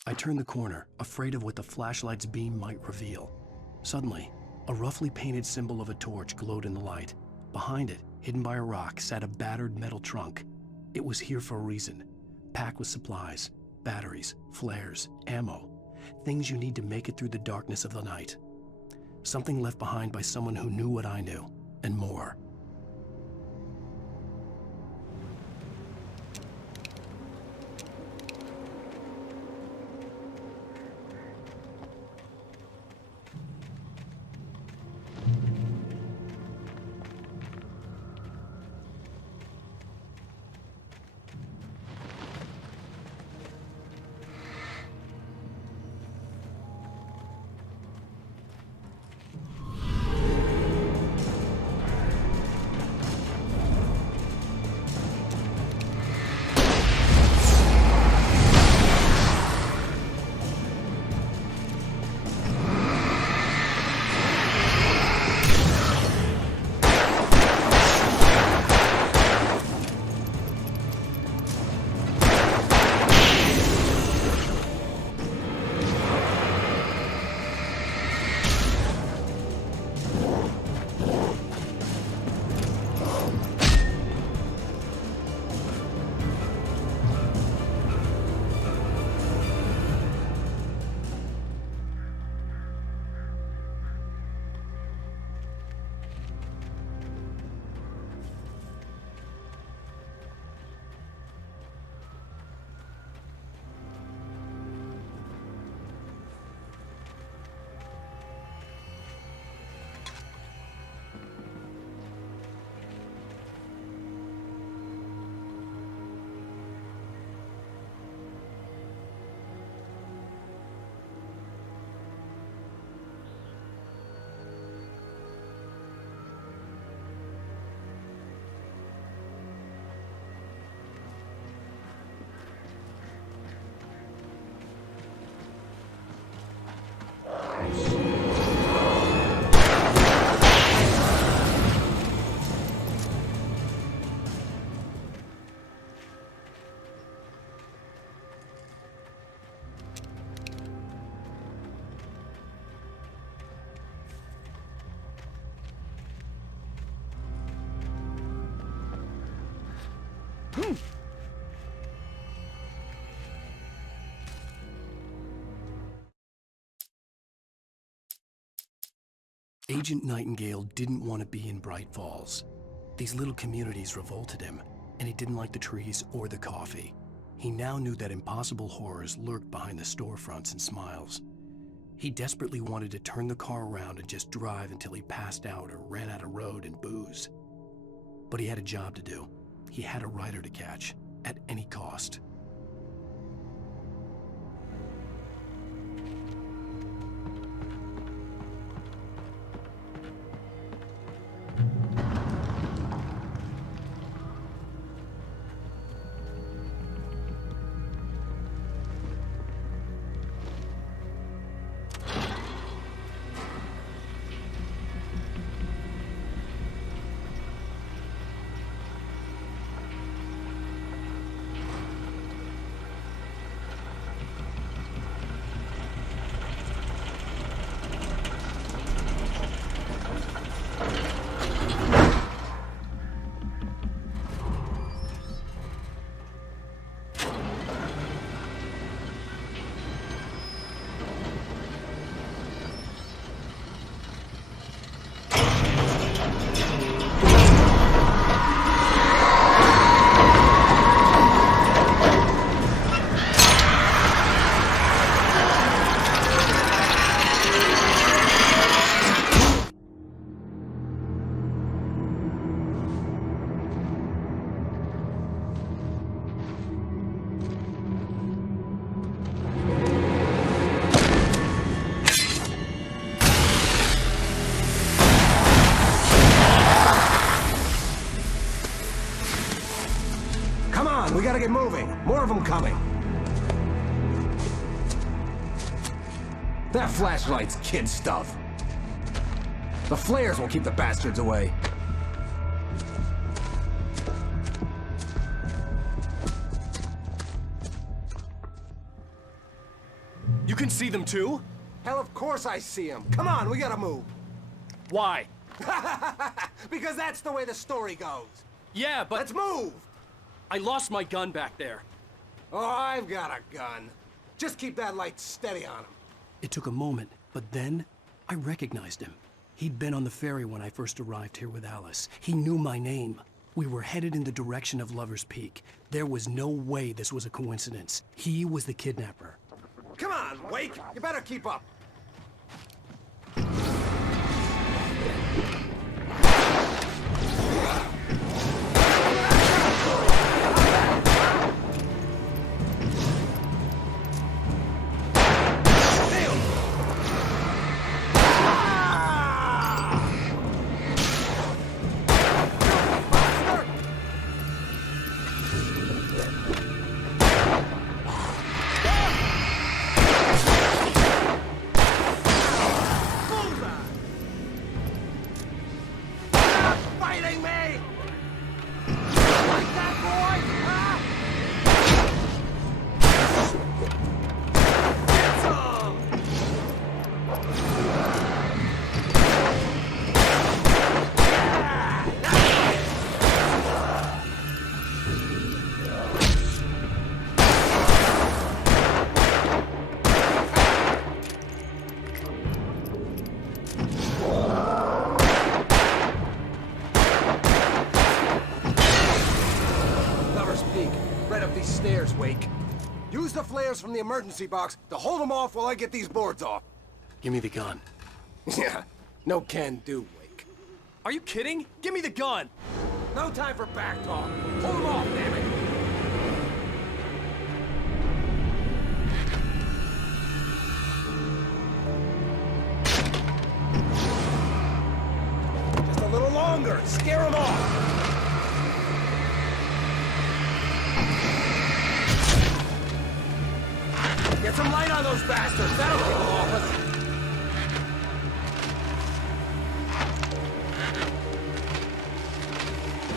I turned the corner, afraid of what the flashlight's beam might reveal. Suddenly, a roughly painted symbol of a torch glowed in the light. Behind it, hidden by a rock, sat a battered metal trunk. It was here for a reason, packed with supplies, batteries, flares, ammo, things you need to make it through the darkness of the night. Something left behind by someone who knew what I knew, and more. Agent Nightingale didn't want to be in Bright Falls. These little communities revolted him, and he didn't like the trees or the coffee. He now knew that impossible horrors lurked behind the storefronts and smiles. He desperately wanted to turn the car around and just drive until he passed out or ran out of road and booze. But he had a job to do. He had a rider to catch, at any cost. We gotta get moving. More of them coming. That flashlight's kid stuff. The flares will keep the bastards away. You can see them too? Hell, of course I see them. Come on, we gotta move. Why? Because that's the way the story goes. Yeah, but... Let's move! I lost my gun back there. Oh, I've got a gun. Just keep that light steady on him. It took a moment, but then I recognized him. He'd been on the ferry when I first arrived here with Alice. He knew my name. We were headed in the direction of Lover's Peak. There was no way this was a coincidence. He was the kidnapper. Come on, Wake! You better keep up. Wake. Use the flares from the emergency box to hold them off while I get these boards off. Give me the gun. Yeah, no can do, Wake. Are you kidding? Give me the gun! No time for back talk. Hold them off, damn it! Just a little longer. Scare them off. Get some light on those bastards. That'll keep them off us.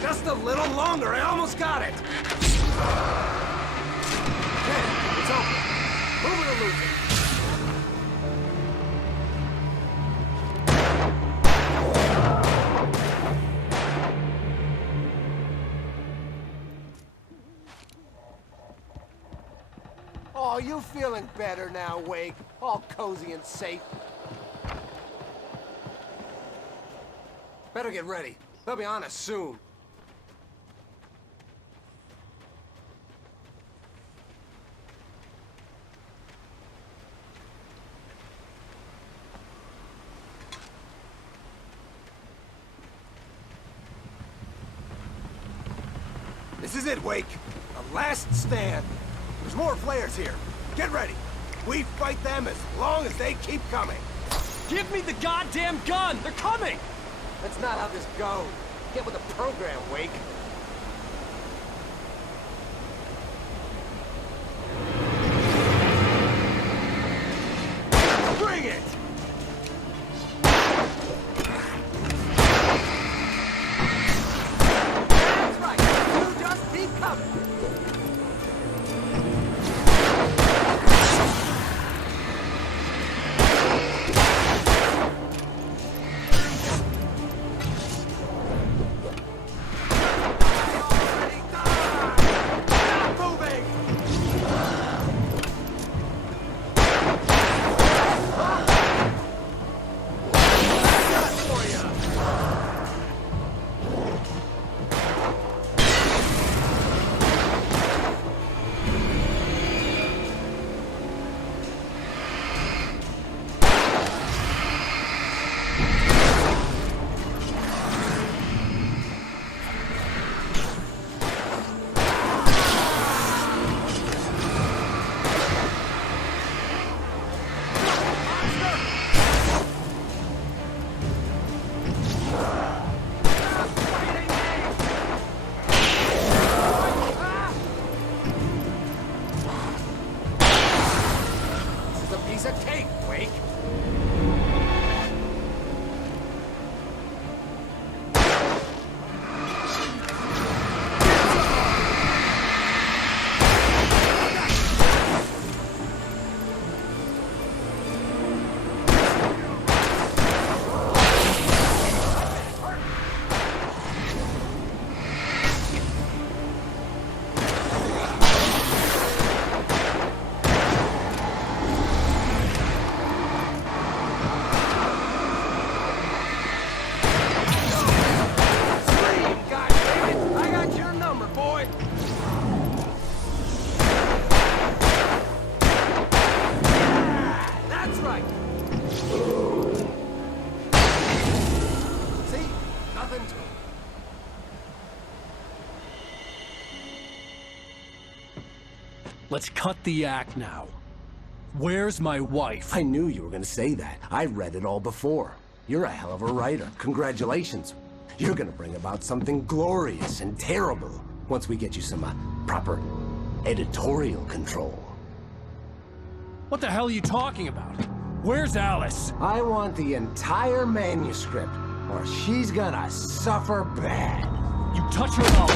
Just a little longer. I almost got it. Okay, it's open. Move it or lose it. Oh, you feeling better now, Wake? All cozy and safe. Better get ready. They'll be on us soon. This is it, Wake. The last stand. There's more flares here. Get ready. We fight them as long as they keep coming. Give me the goddamn gun! They're coming! That's not how this goes. Get with the program, Wake. Bring it! That's right. You just keep coming. Let's cut the act now. Where's my wife? I knew you were gonna say that. I read it all before. You're a hell of a writer. Congratulations. You're gonna bring about something glorious and terrible once we get you some proper editorial control. What the hell are you talking about? Where's Alice? I want the entire manuscript, or she's gonna suffer bad. You touch her up.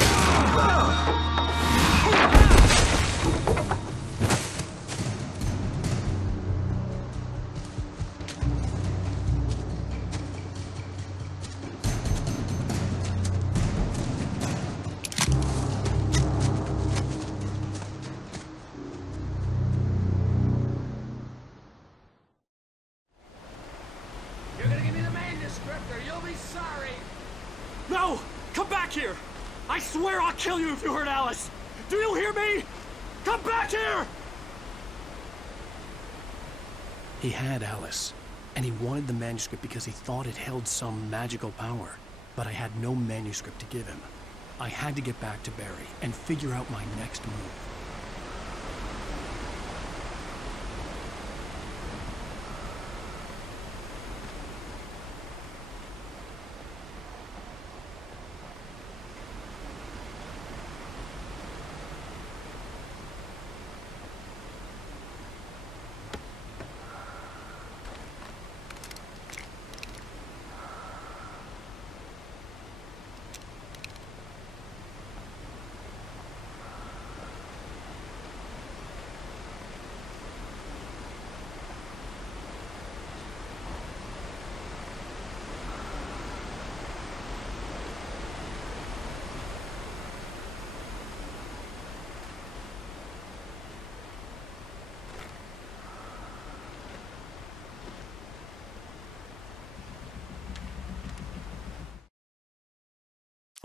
You're gonna give me the manuscript or you'll be sorry. No! Come back here! I swear I'll kill you if you hurt Alice! Do you hear me? Come back here! He had Alice, and he wanted the manuscript because he thought it held some magical power. But I had no manuscript to give him. I had to get back to Barry and figure out my next move.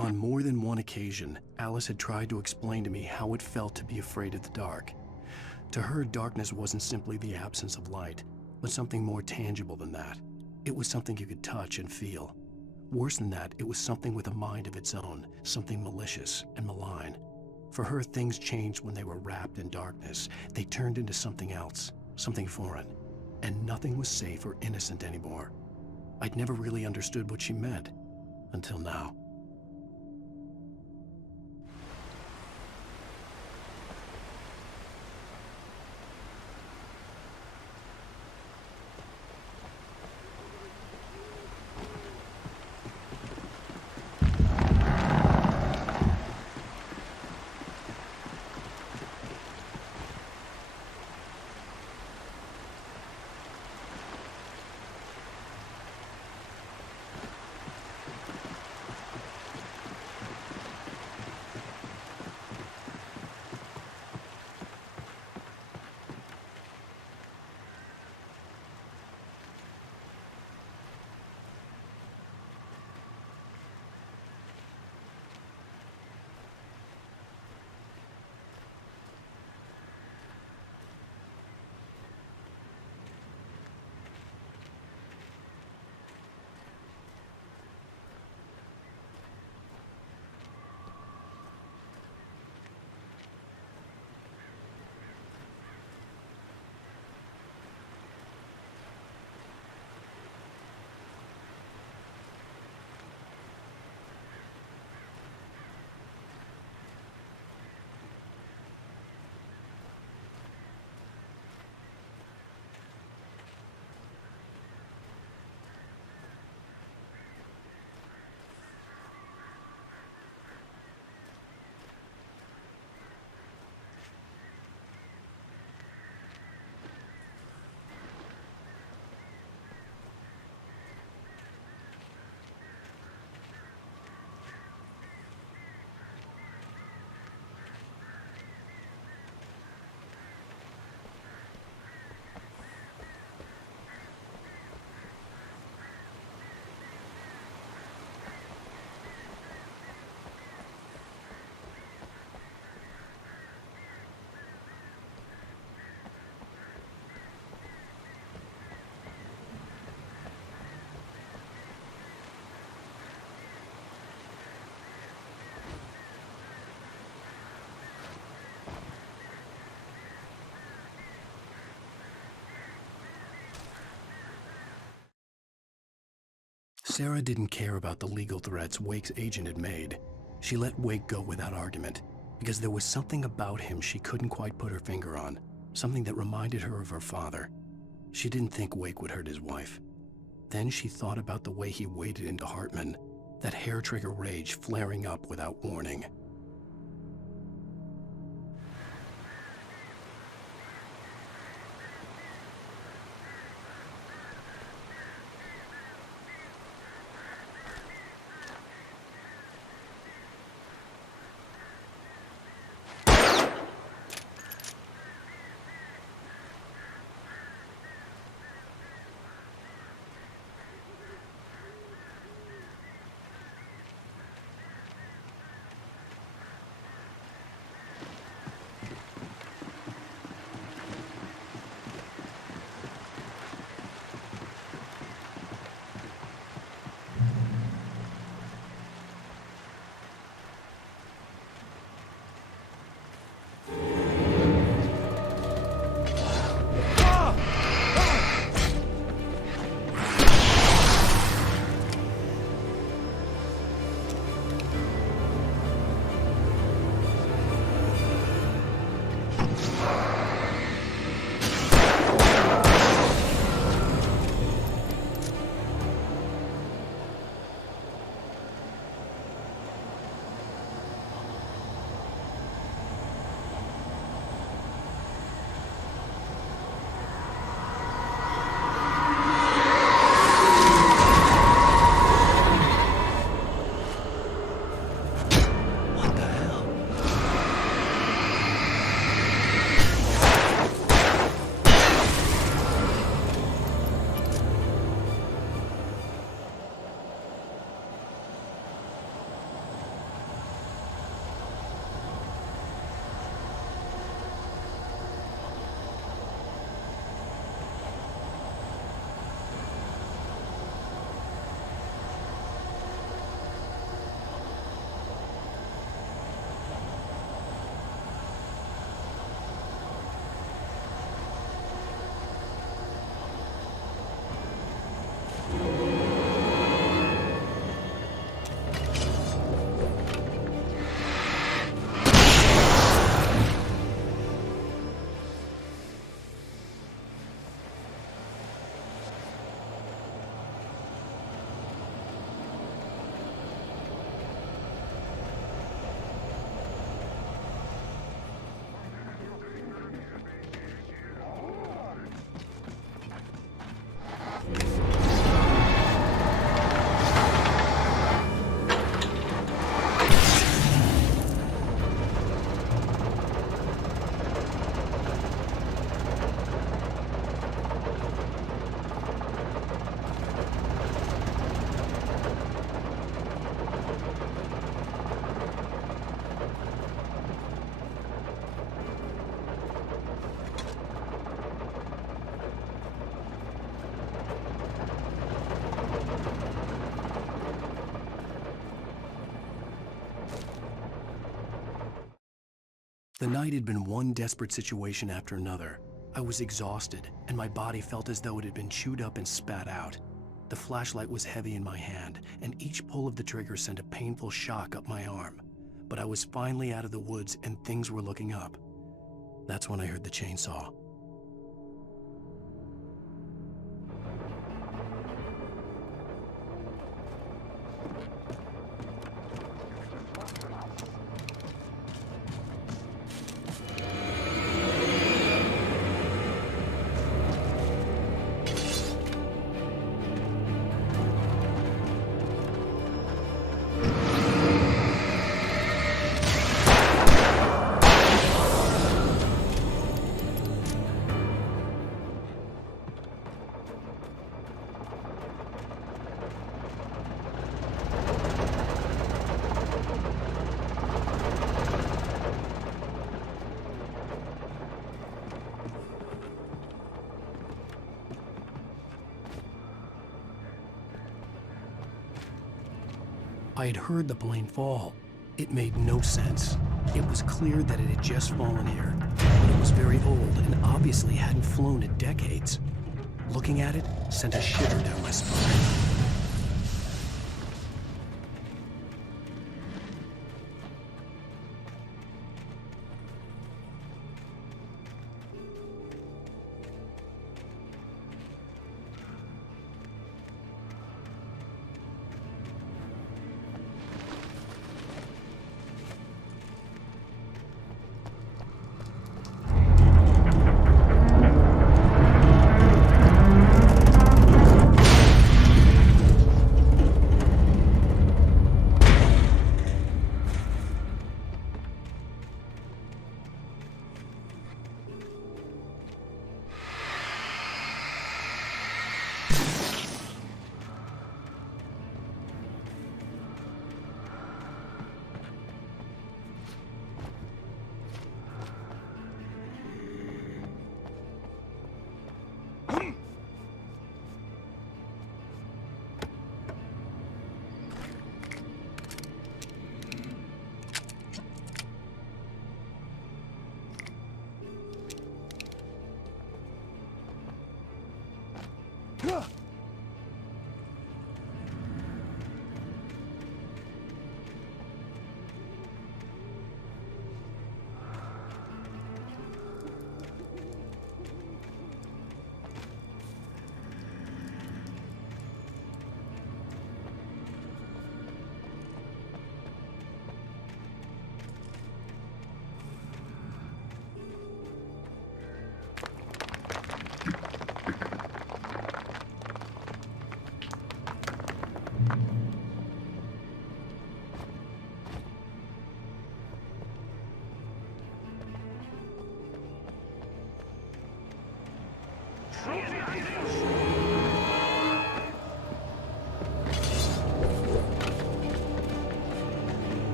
On more than one occasion, Alice had tried to explain to me how it felt to be afraid of the dark. To her, darkness wasn't simply the absence of light, but something more tangible than that. It was something you could touch and feel. Worse than that, it was something with a mind of its own, something malicious and malign. For her, things changed when they were wrapped in darkness. They turned into something else, something foreign, and nothing was safe or innocent anymore. I'd never really understood what she meant, until now. Sarah didn't care about the legal threats Wake's agent had made. She let Wake go without argument, because there was something about him she couldn't quite put her finger on, something that reminded her of her father. She didn't think Wake would hurt his wife. Then she thought about the way he waded into Hartman, that hair-trigger rage flaring up without warning. The night had been one desperate situation after another. I was exhausted, and my body felt as though it had been chewed up and spat out. The flashlight was heavy in my hand, and each pull of the trigger sent a painful shock up my arm. But I was finally out of the woods, and things were looking up. That's when I heard the chainsaw. I had heard the plane fall. It made no sense. It was clear that it had just fallen here. It was very old and obviously hadn't flown in decades. Looking at it sent a shiver down my spine.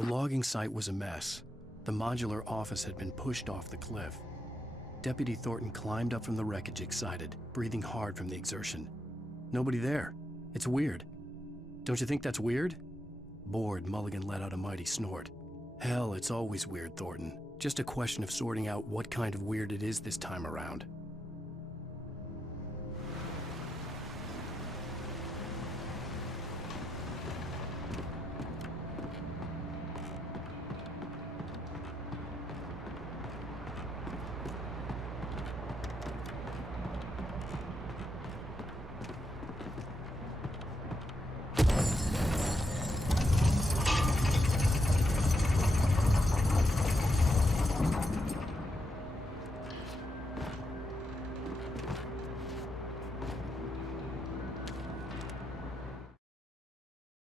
The logging site was a mess. The modular office had been pushed off the cliff. Deputy Thornton climbed up from the wreckage excited, breathing hard from the exertion. Nobody there. It's weird. Don't you think that's weird? Bored, Mulligan let out a mighty snort. Hell, it's always weird, Thornton. Just a question of sorting out what kind of weird it is this time around.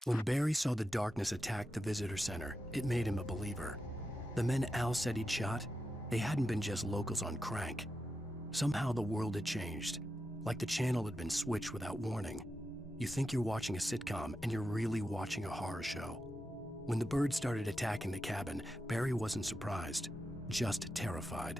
When Barry saw the darkness attack the visitor center, it made him a believer. The men Al said he'd shot, they hadn't been just locals on crank. Somehow the world had changed, like the channel had been switched without warning. You think you're watching a sitcom, and you're really watching a horror show. When the birds started attacking the cabin, Barry wasn't surprised, just terrified.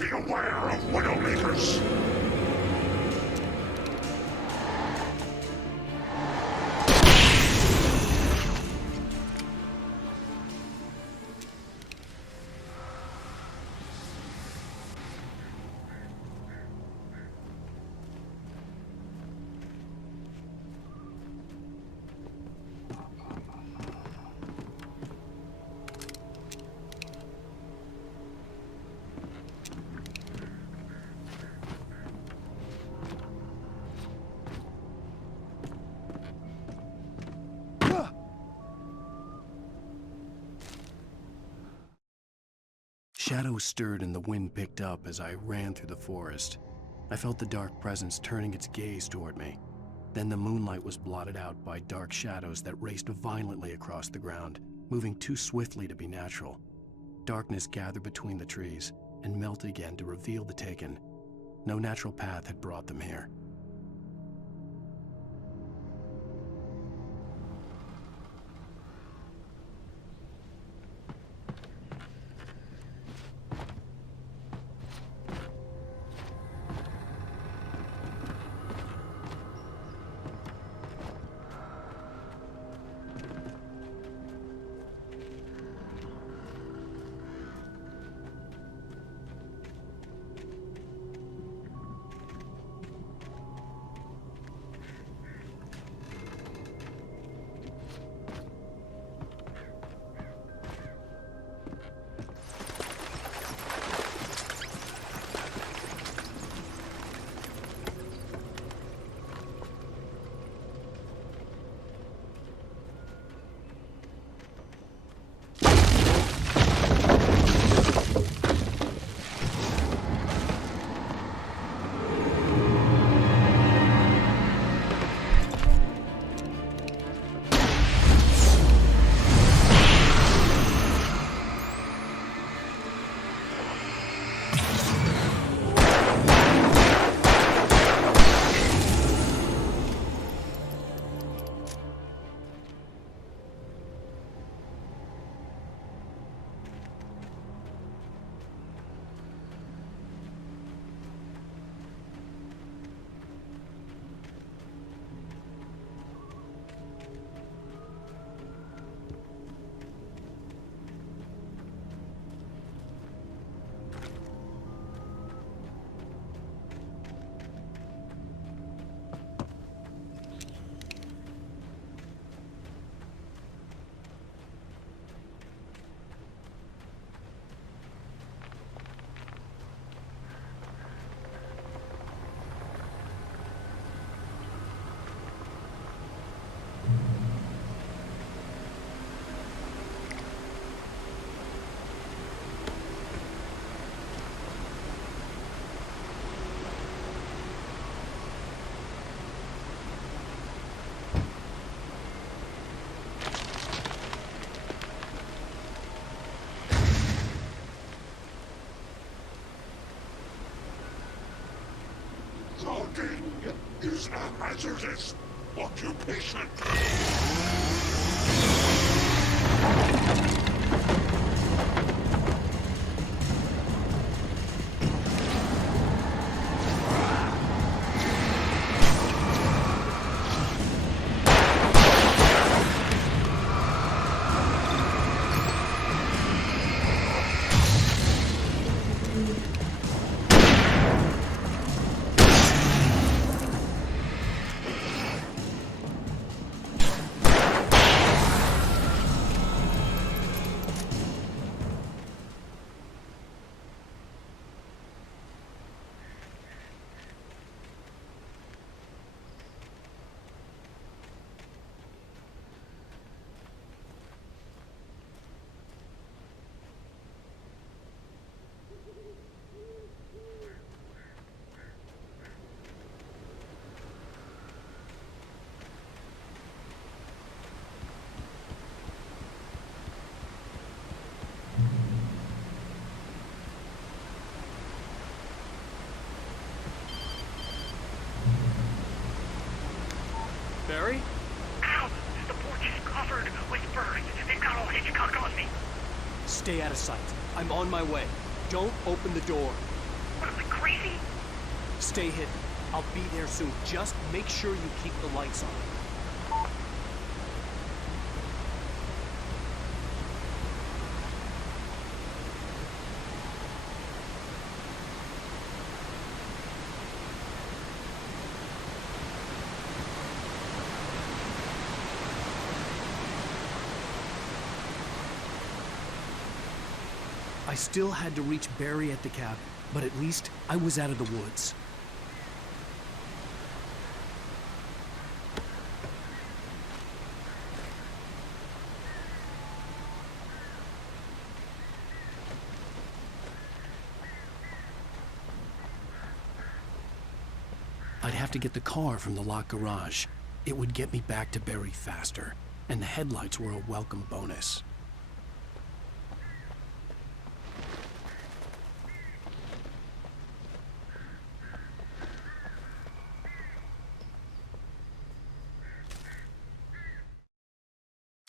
Beware of Widowmakers! Shadows stirred and the wind picked up as I ran through the forest. I felt the dark presence turning its gaze toward me. Then the moonlight was blotted out by dark shadows that raced violently across the ground, moving too swiftly to be natural. Darkness gathered between the trees and melted again to reveal the Taken. No natural path had brought them here. Working is a hazardous occupation. Barry? Ow! The porch is covered with birds. They've got all Hitchcock on me. Stay out of sight. I'm on my way. Don't open the door. What am I, crazy? Stay hidden. I'll be there soon. Just make sure you keep the lights on. I still had to reach Barry at the cabin, but at least I was out of the woods. I'd have to get the car from the locked garage. It would get me back to Barry faster, and the headlights were a welcome bonus.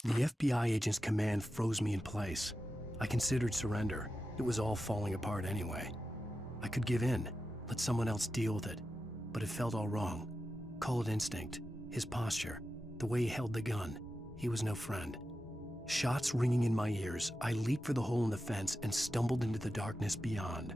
The FBI agent's command froze me in place. I considered surrender. It was all falling apart anyway. I could give in, let someone else deal with it, but it felt all wrong. Call it instinct, his posture, the way he held the gun. He was no friend. Shots ringing in my ears, I leaped for the hole in the fence and stumbled into the darkness beyond.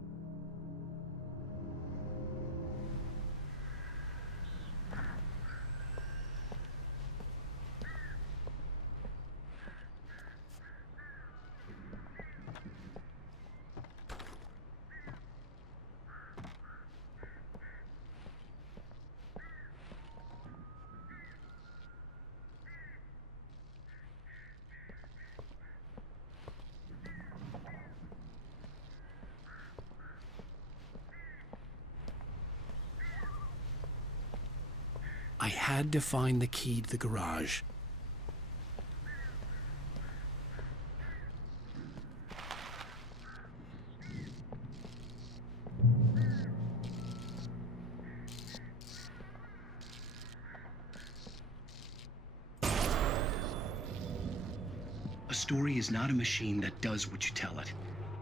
I had to find the key to the garage. A story is not a machine that does what you tell it.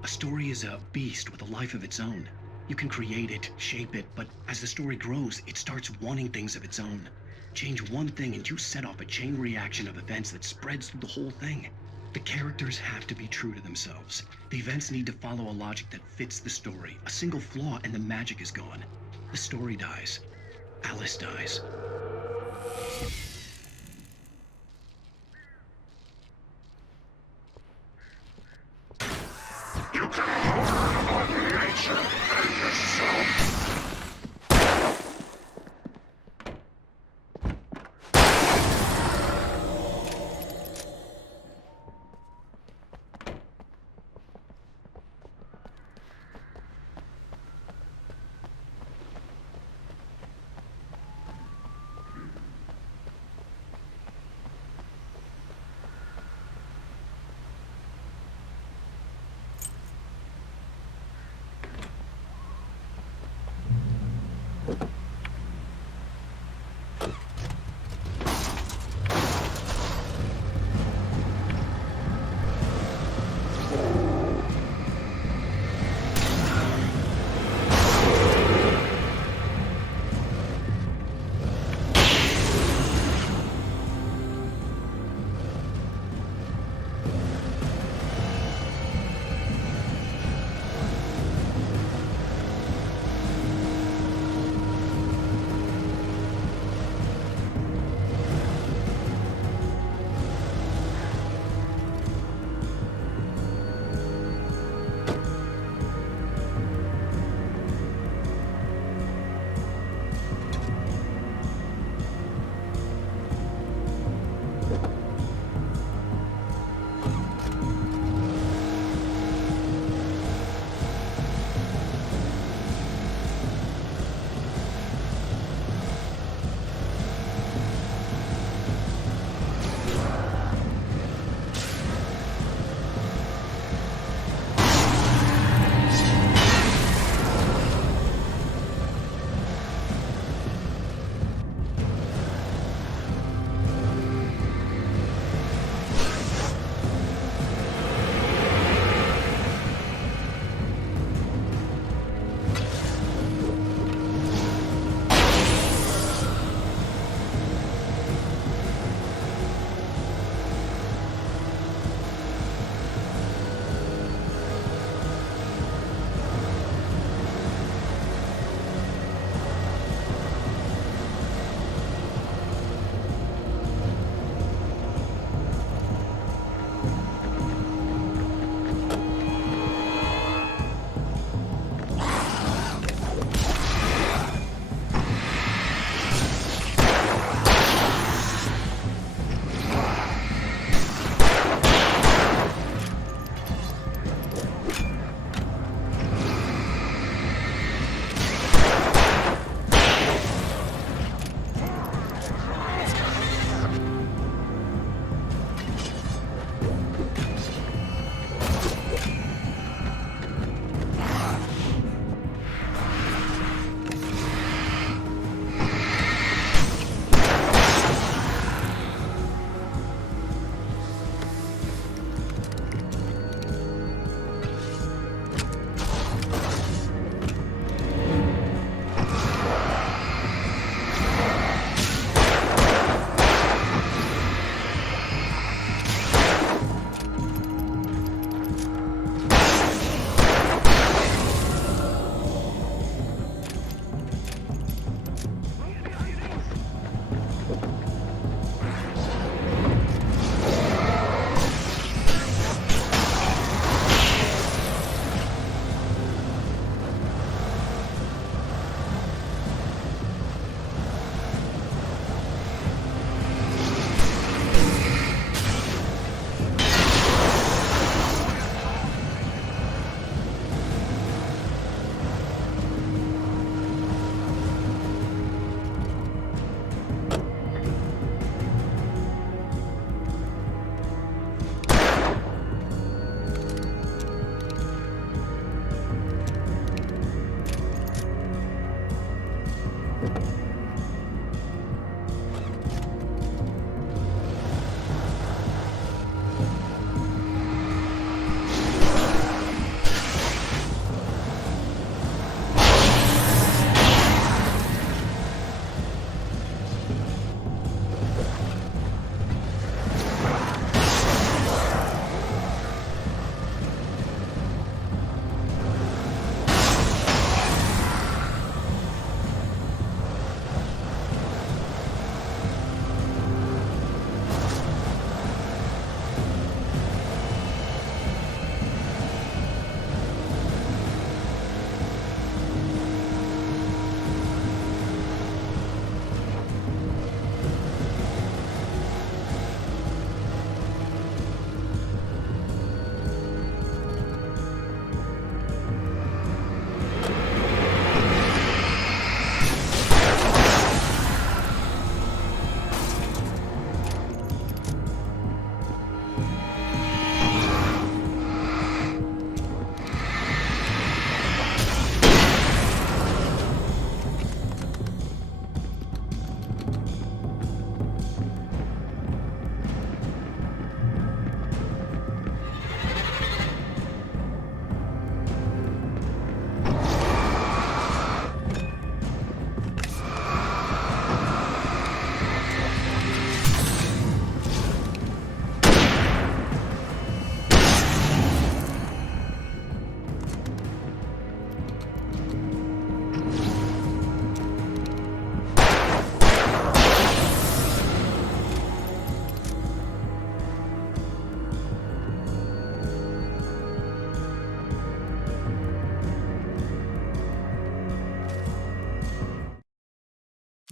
A story is a beast with a life of its own. You can create it, shape it, but as the story grows, it starts wanting things of its own. Change one thing and you set off a chain reaction of events that spreads through the whole thing. The characters have to be true to themselves. The events need to follow a logic that fits the story. A single flaw and the magic is gone. The story dies. Alice dies. You can on nature and yourself.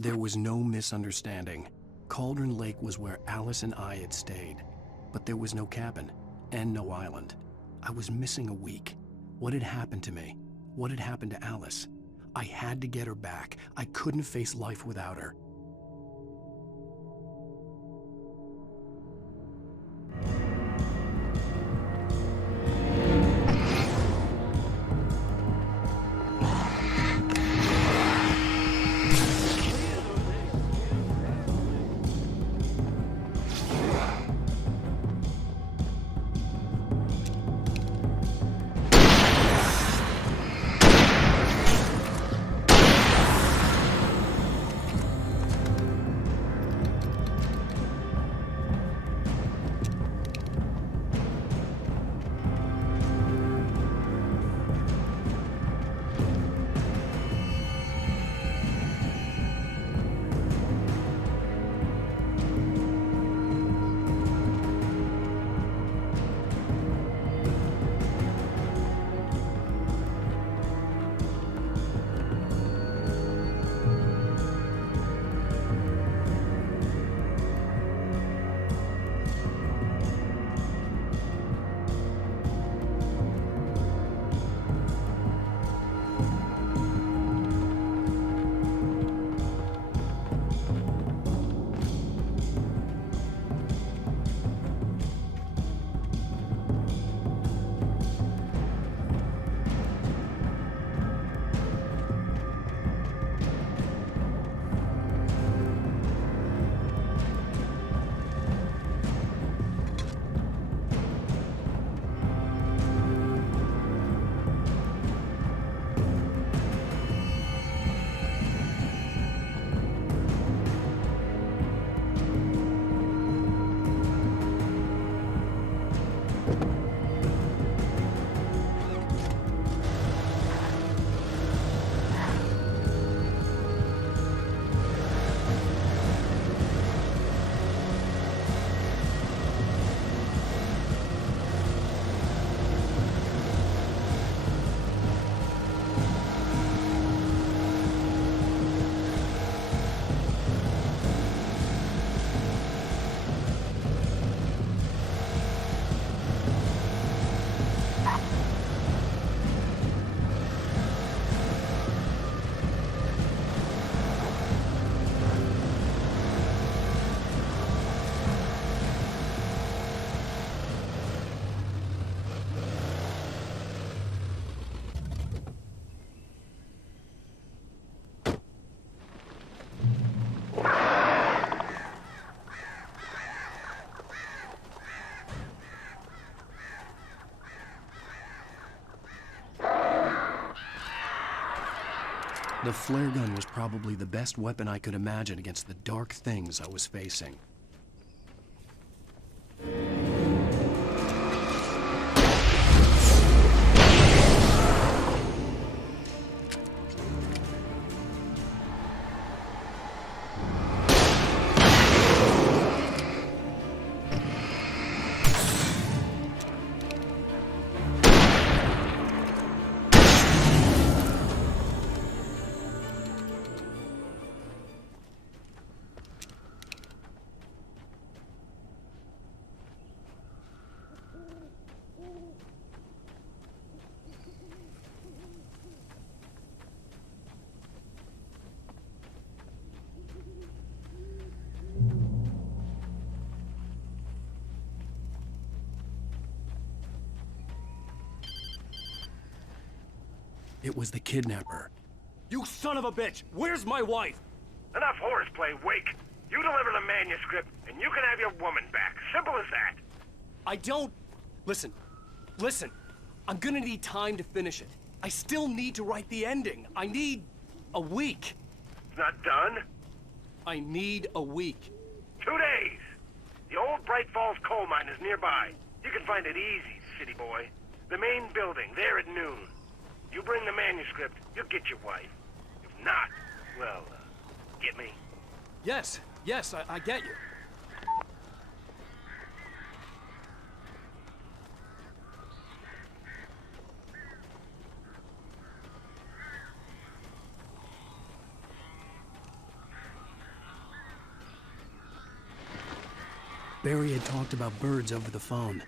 There was no misunderstanding. Cauldron Lake was where Alice and I had stayed, but there was no cabin and no island. I was missing a week. What had happened to me? What had happened to Alice? I had to get her back. I couldn't face life without her. The flare gun was probably the best weapon I could imagine against the dark things I was facing. It was the kidnapper. You son of a bitch! Where's my wife? Enough horseplay, Wake. You deliver the manuscript, and you can have your woman back. Simple as that. I don't... Listen. I'm gonna need time to finish it. I still need to write the ending. I need a week. It's not done? I need a week. 2 days. The old Bright Falls coal mine is nearby. You can find it easy, city boy. The main building, there at noon. You bring the manuscript, you'll get your wife. If not, well, get me? Yes, I get you. Barry had talked about birds over the phone.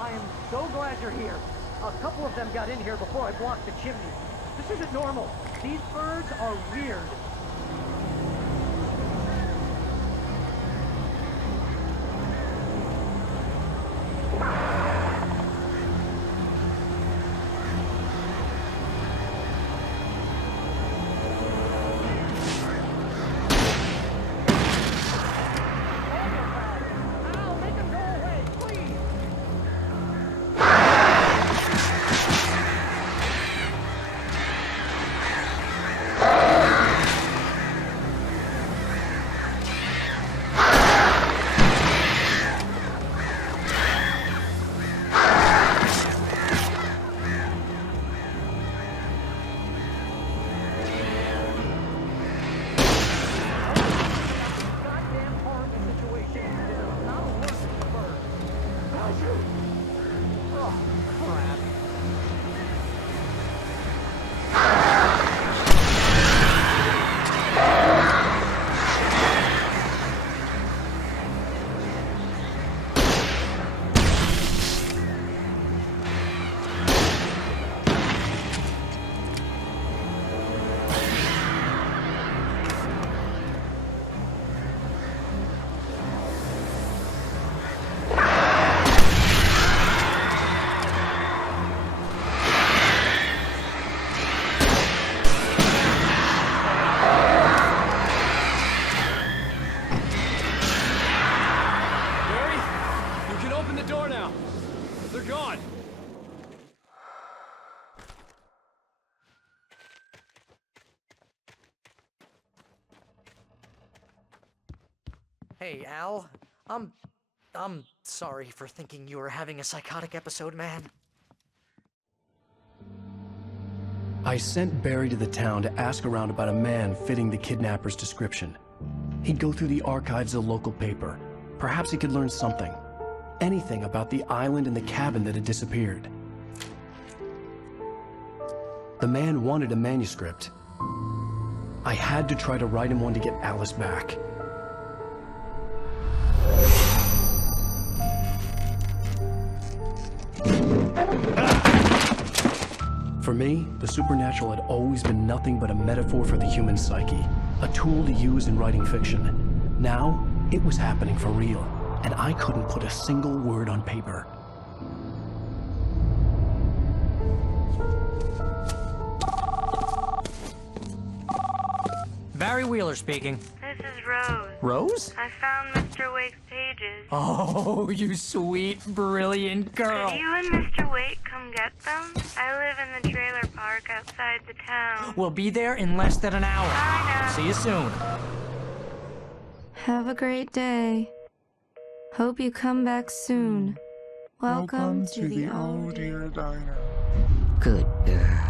I am so glad you're here. A couple of them got in here before I blocked the chimney. This isn't normal. These birds are weird. Hey, Al. I'm sorry for thinking you were having a psychotic episode, man. I sent Barry to the town to ask around about a man fitting the kidnapper's description. He'd go through the archives of the local paper. Perhaps he could learn something. Anything about the island and the cabin that had disappeared. The man wanted a manuscript. I had to try to write him one to get Alice back. For me, the supernatural had always been nothing but a metaphor for the human psyche, a tool to use in writing fiction. Now, it was happening for real, and I couldn't put a single word on paper. Barry Wheeler speaking. This is Rose. Rose? I found Mr. Wake's pages. Oh, you sweet, brilliant girl. Could you and Mr. Wake come get them? I live in the trailer park outside the town. We'll be there in less than an hour. Bye now. See you soon. Have a great day. Hope you come back soon. Welcome to the old dear diner. Good girl.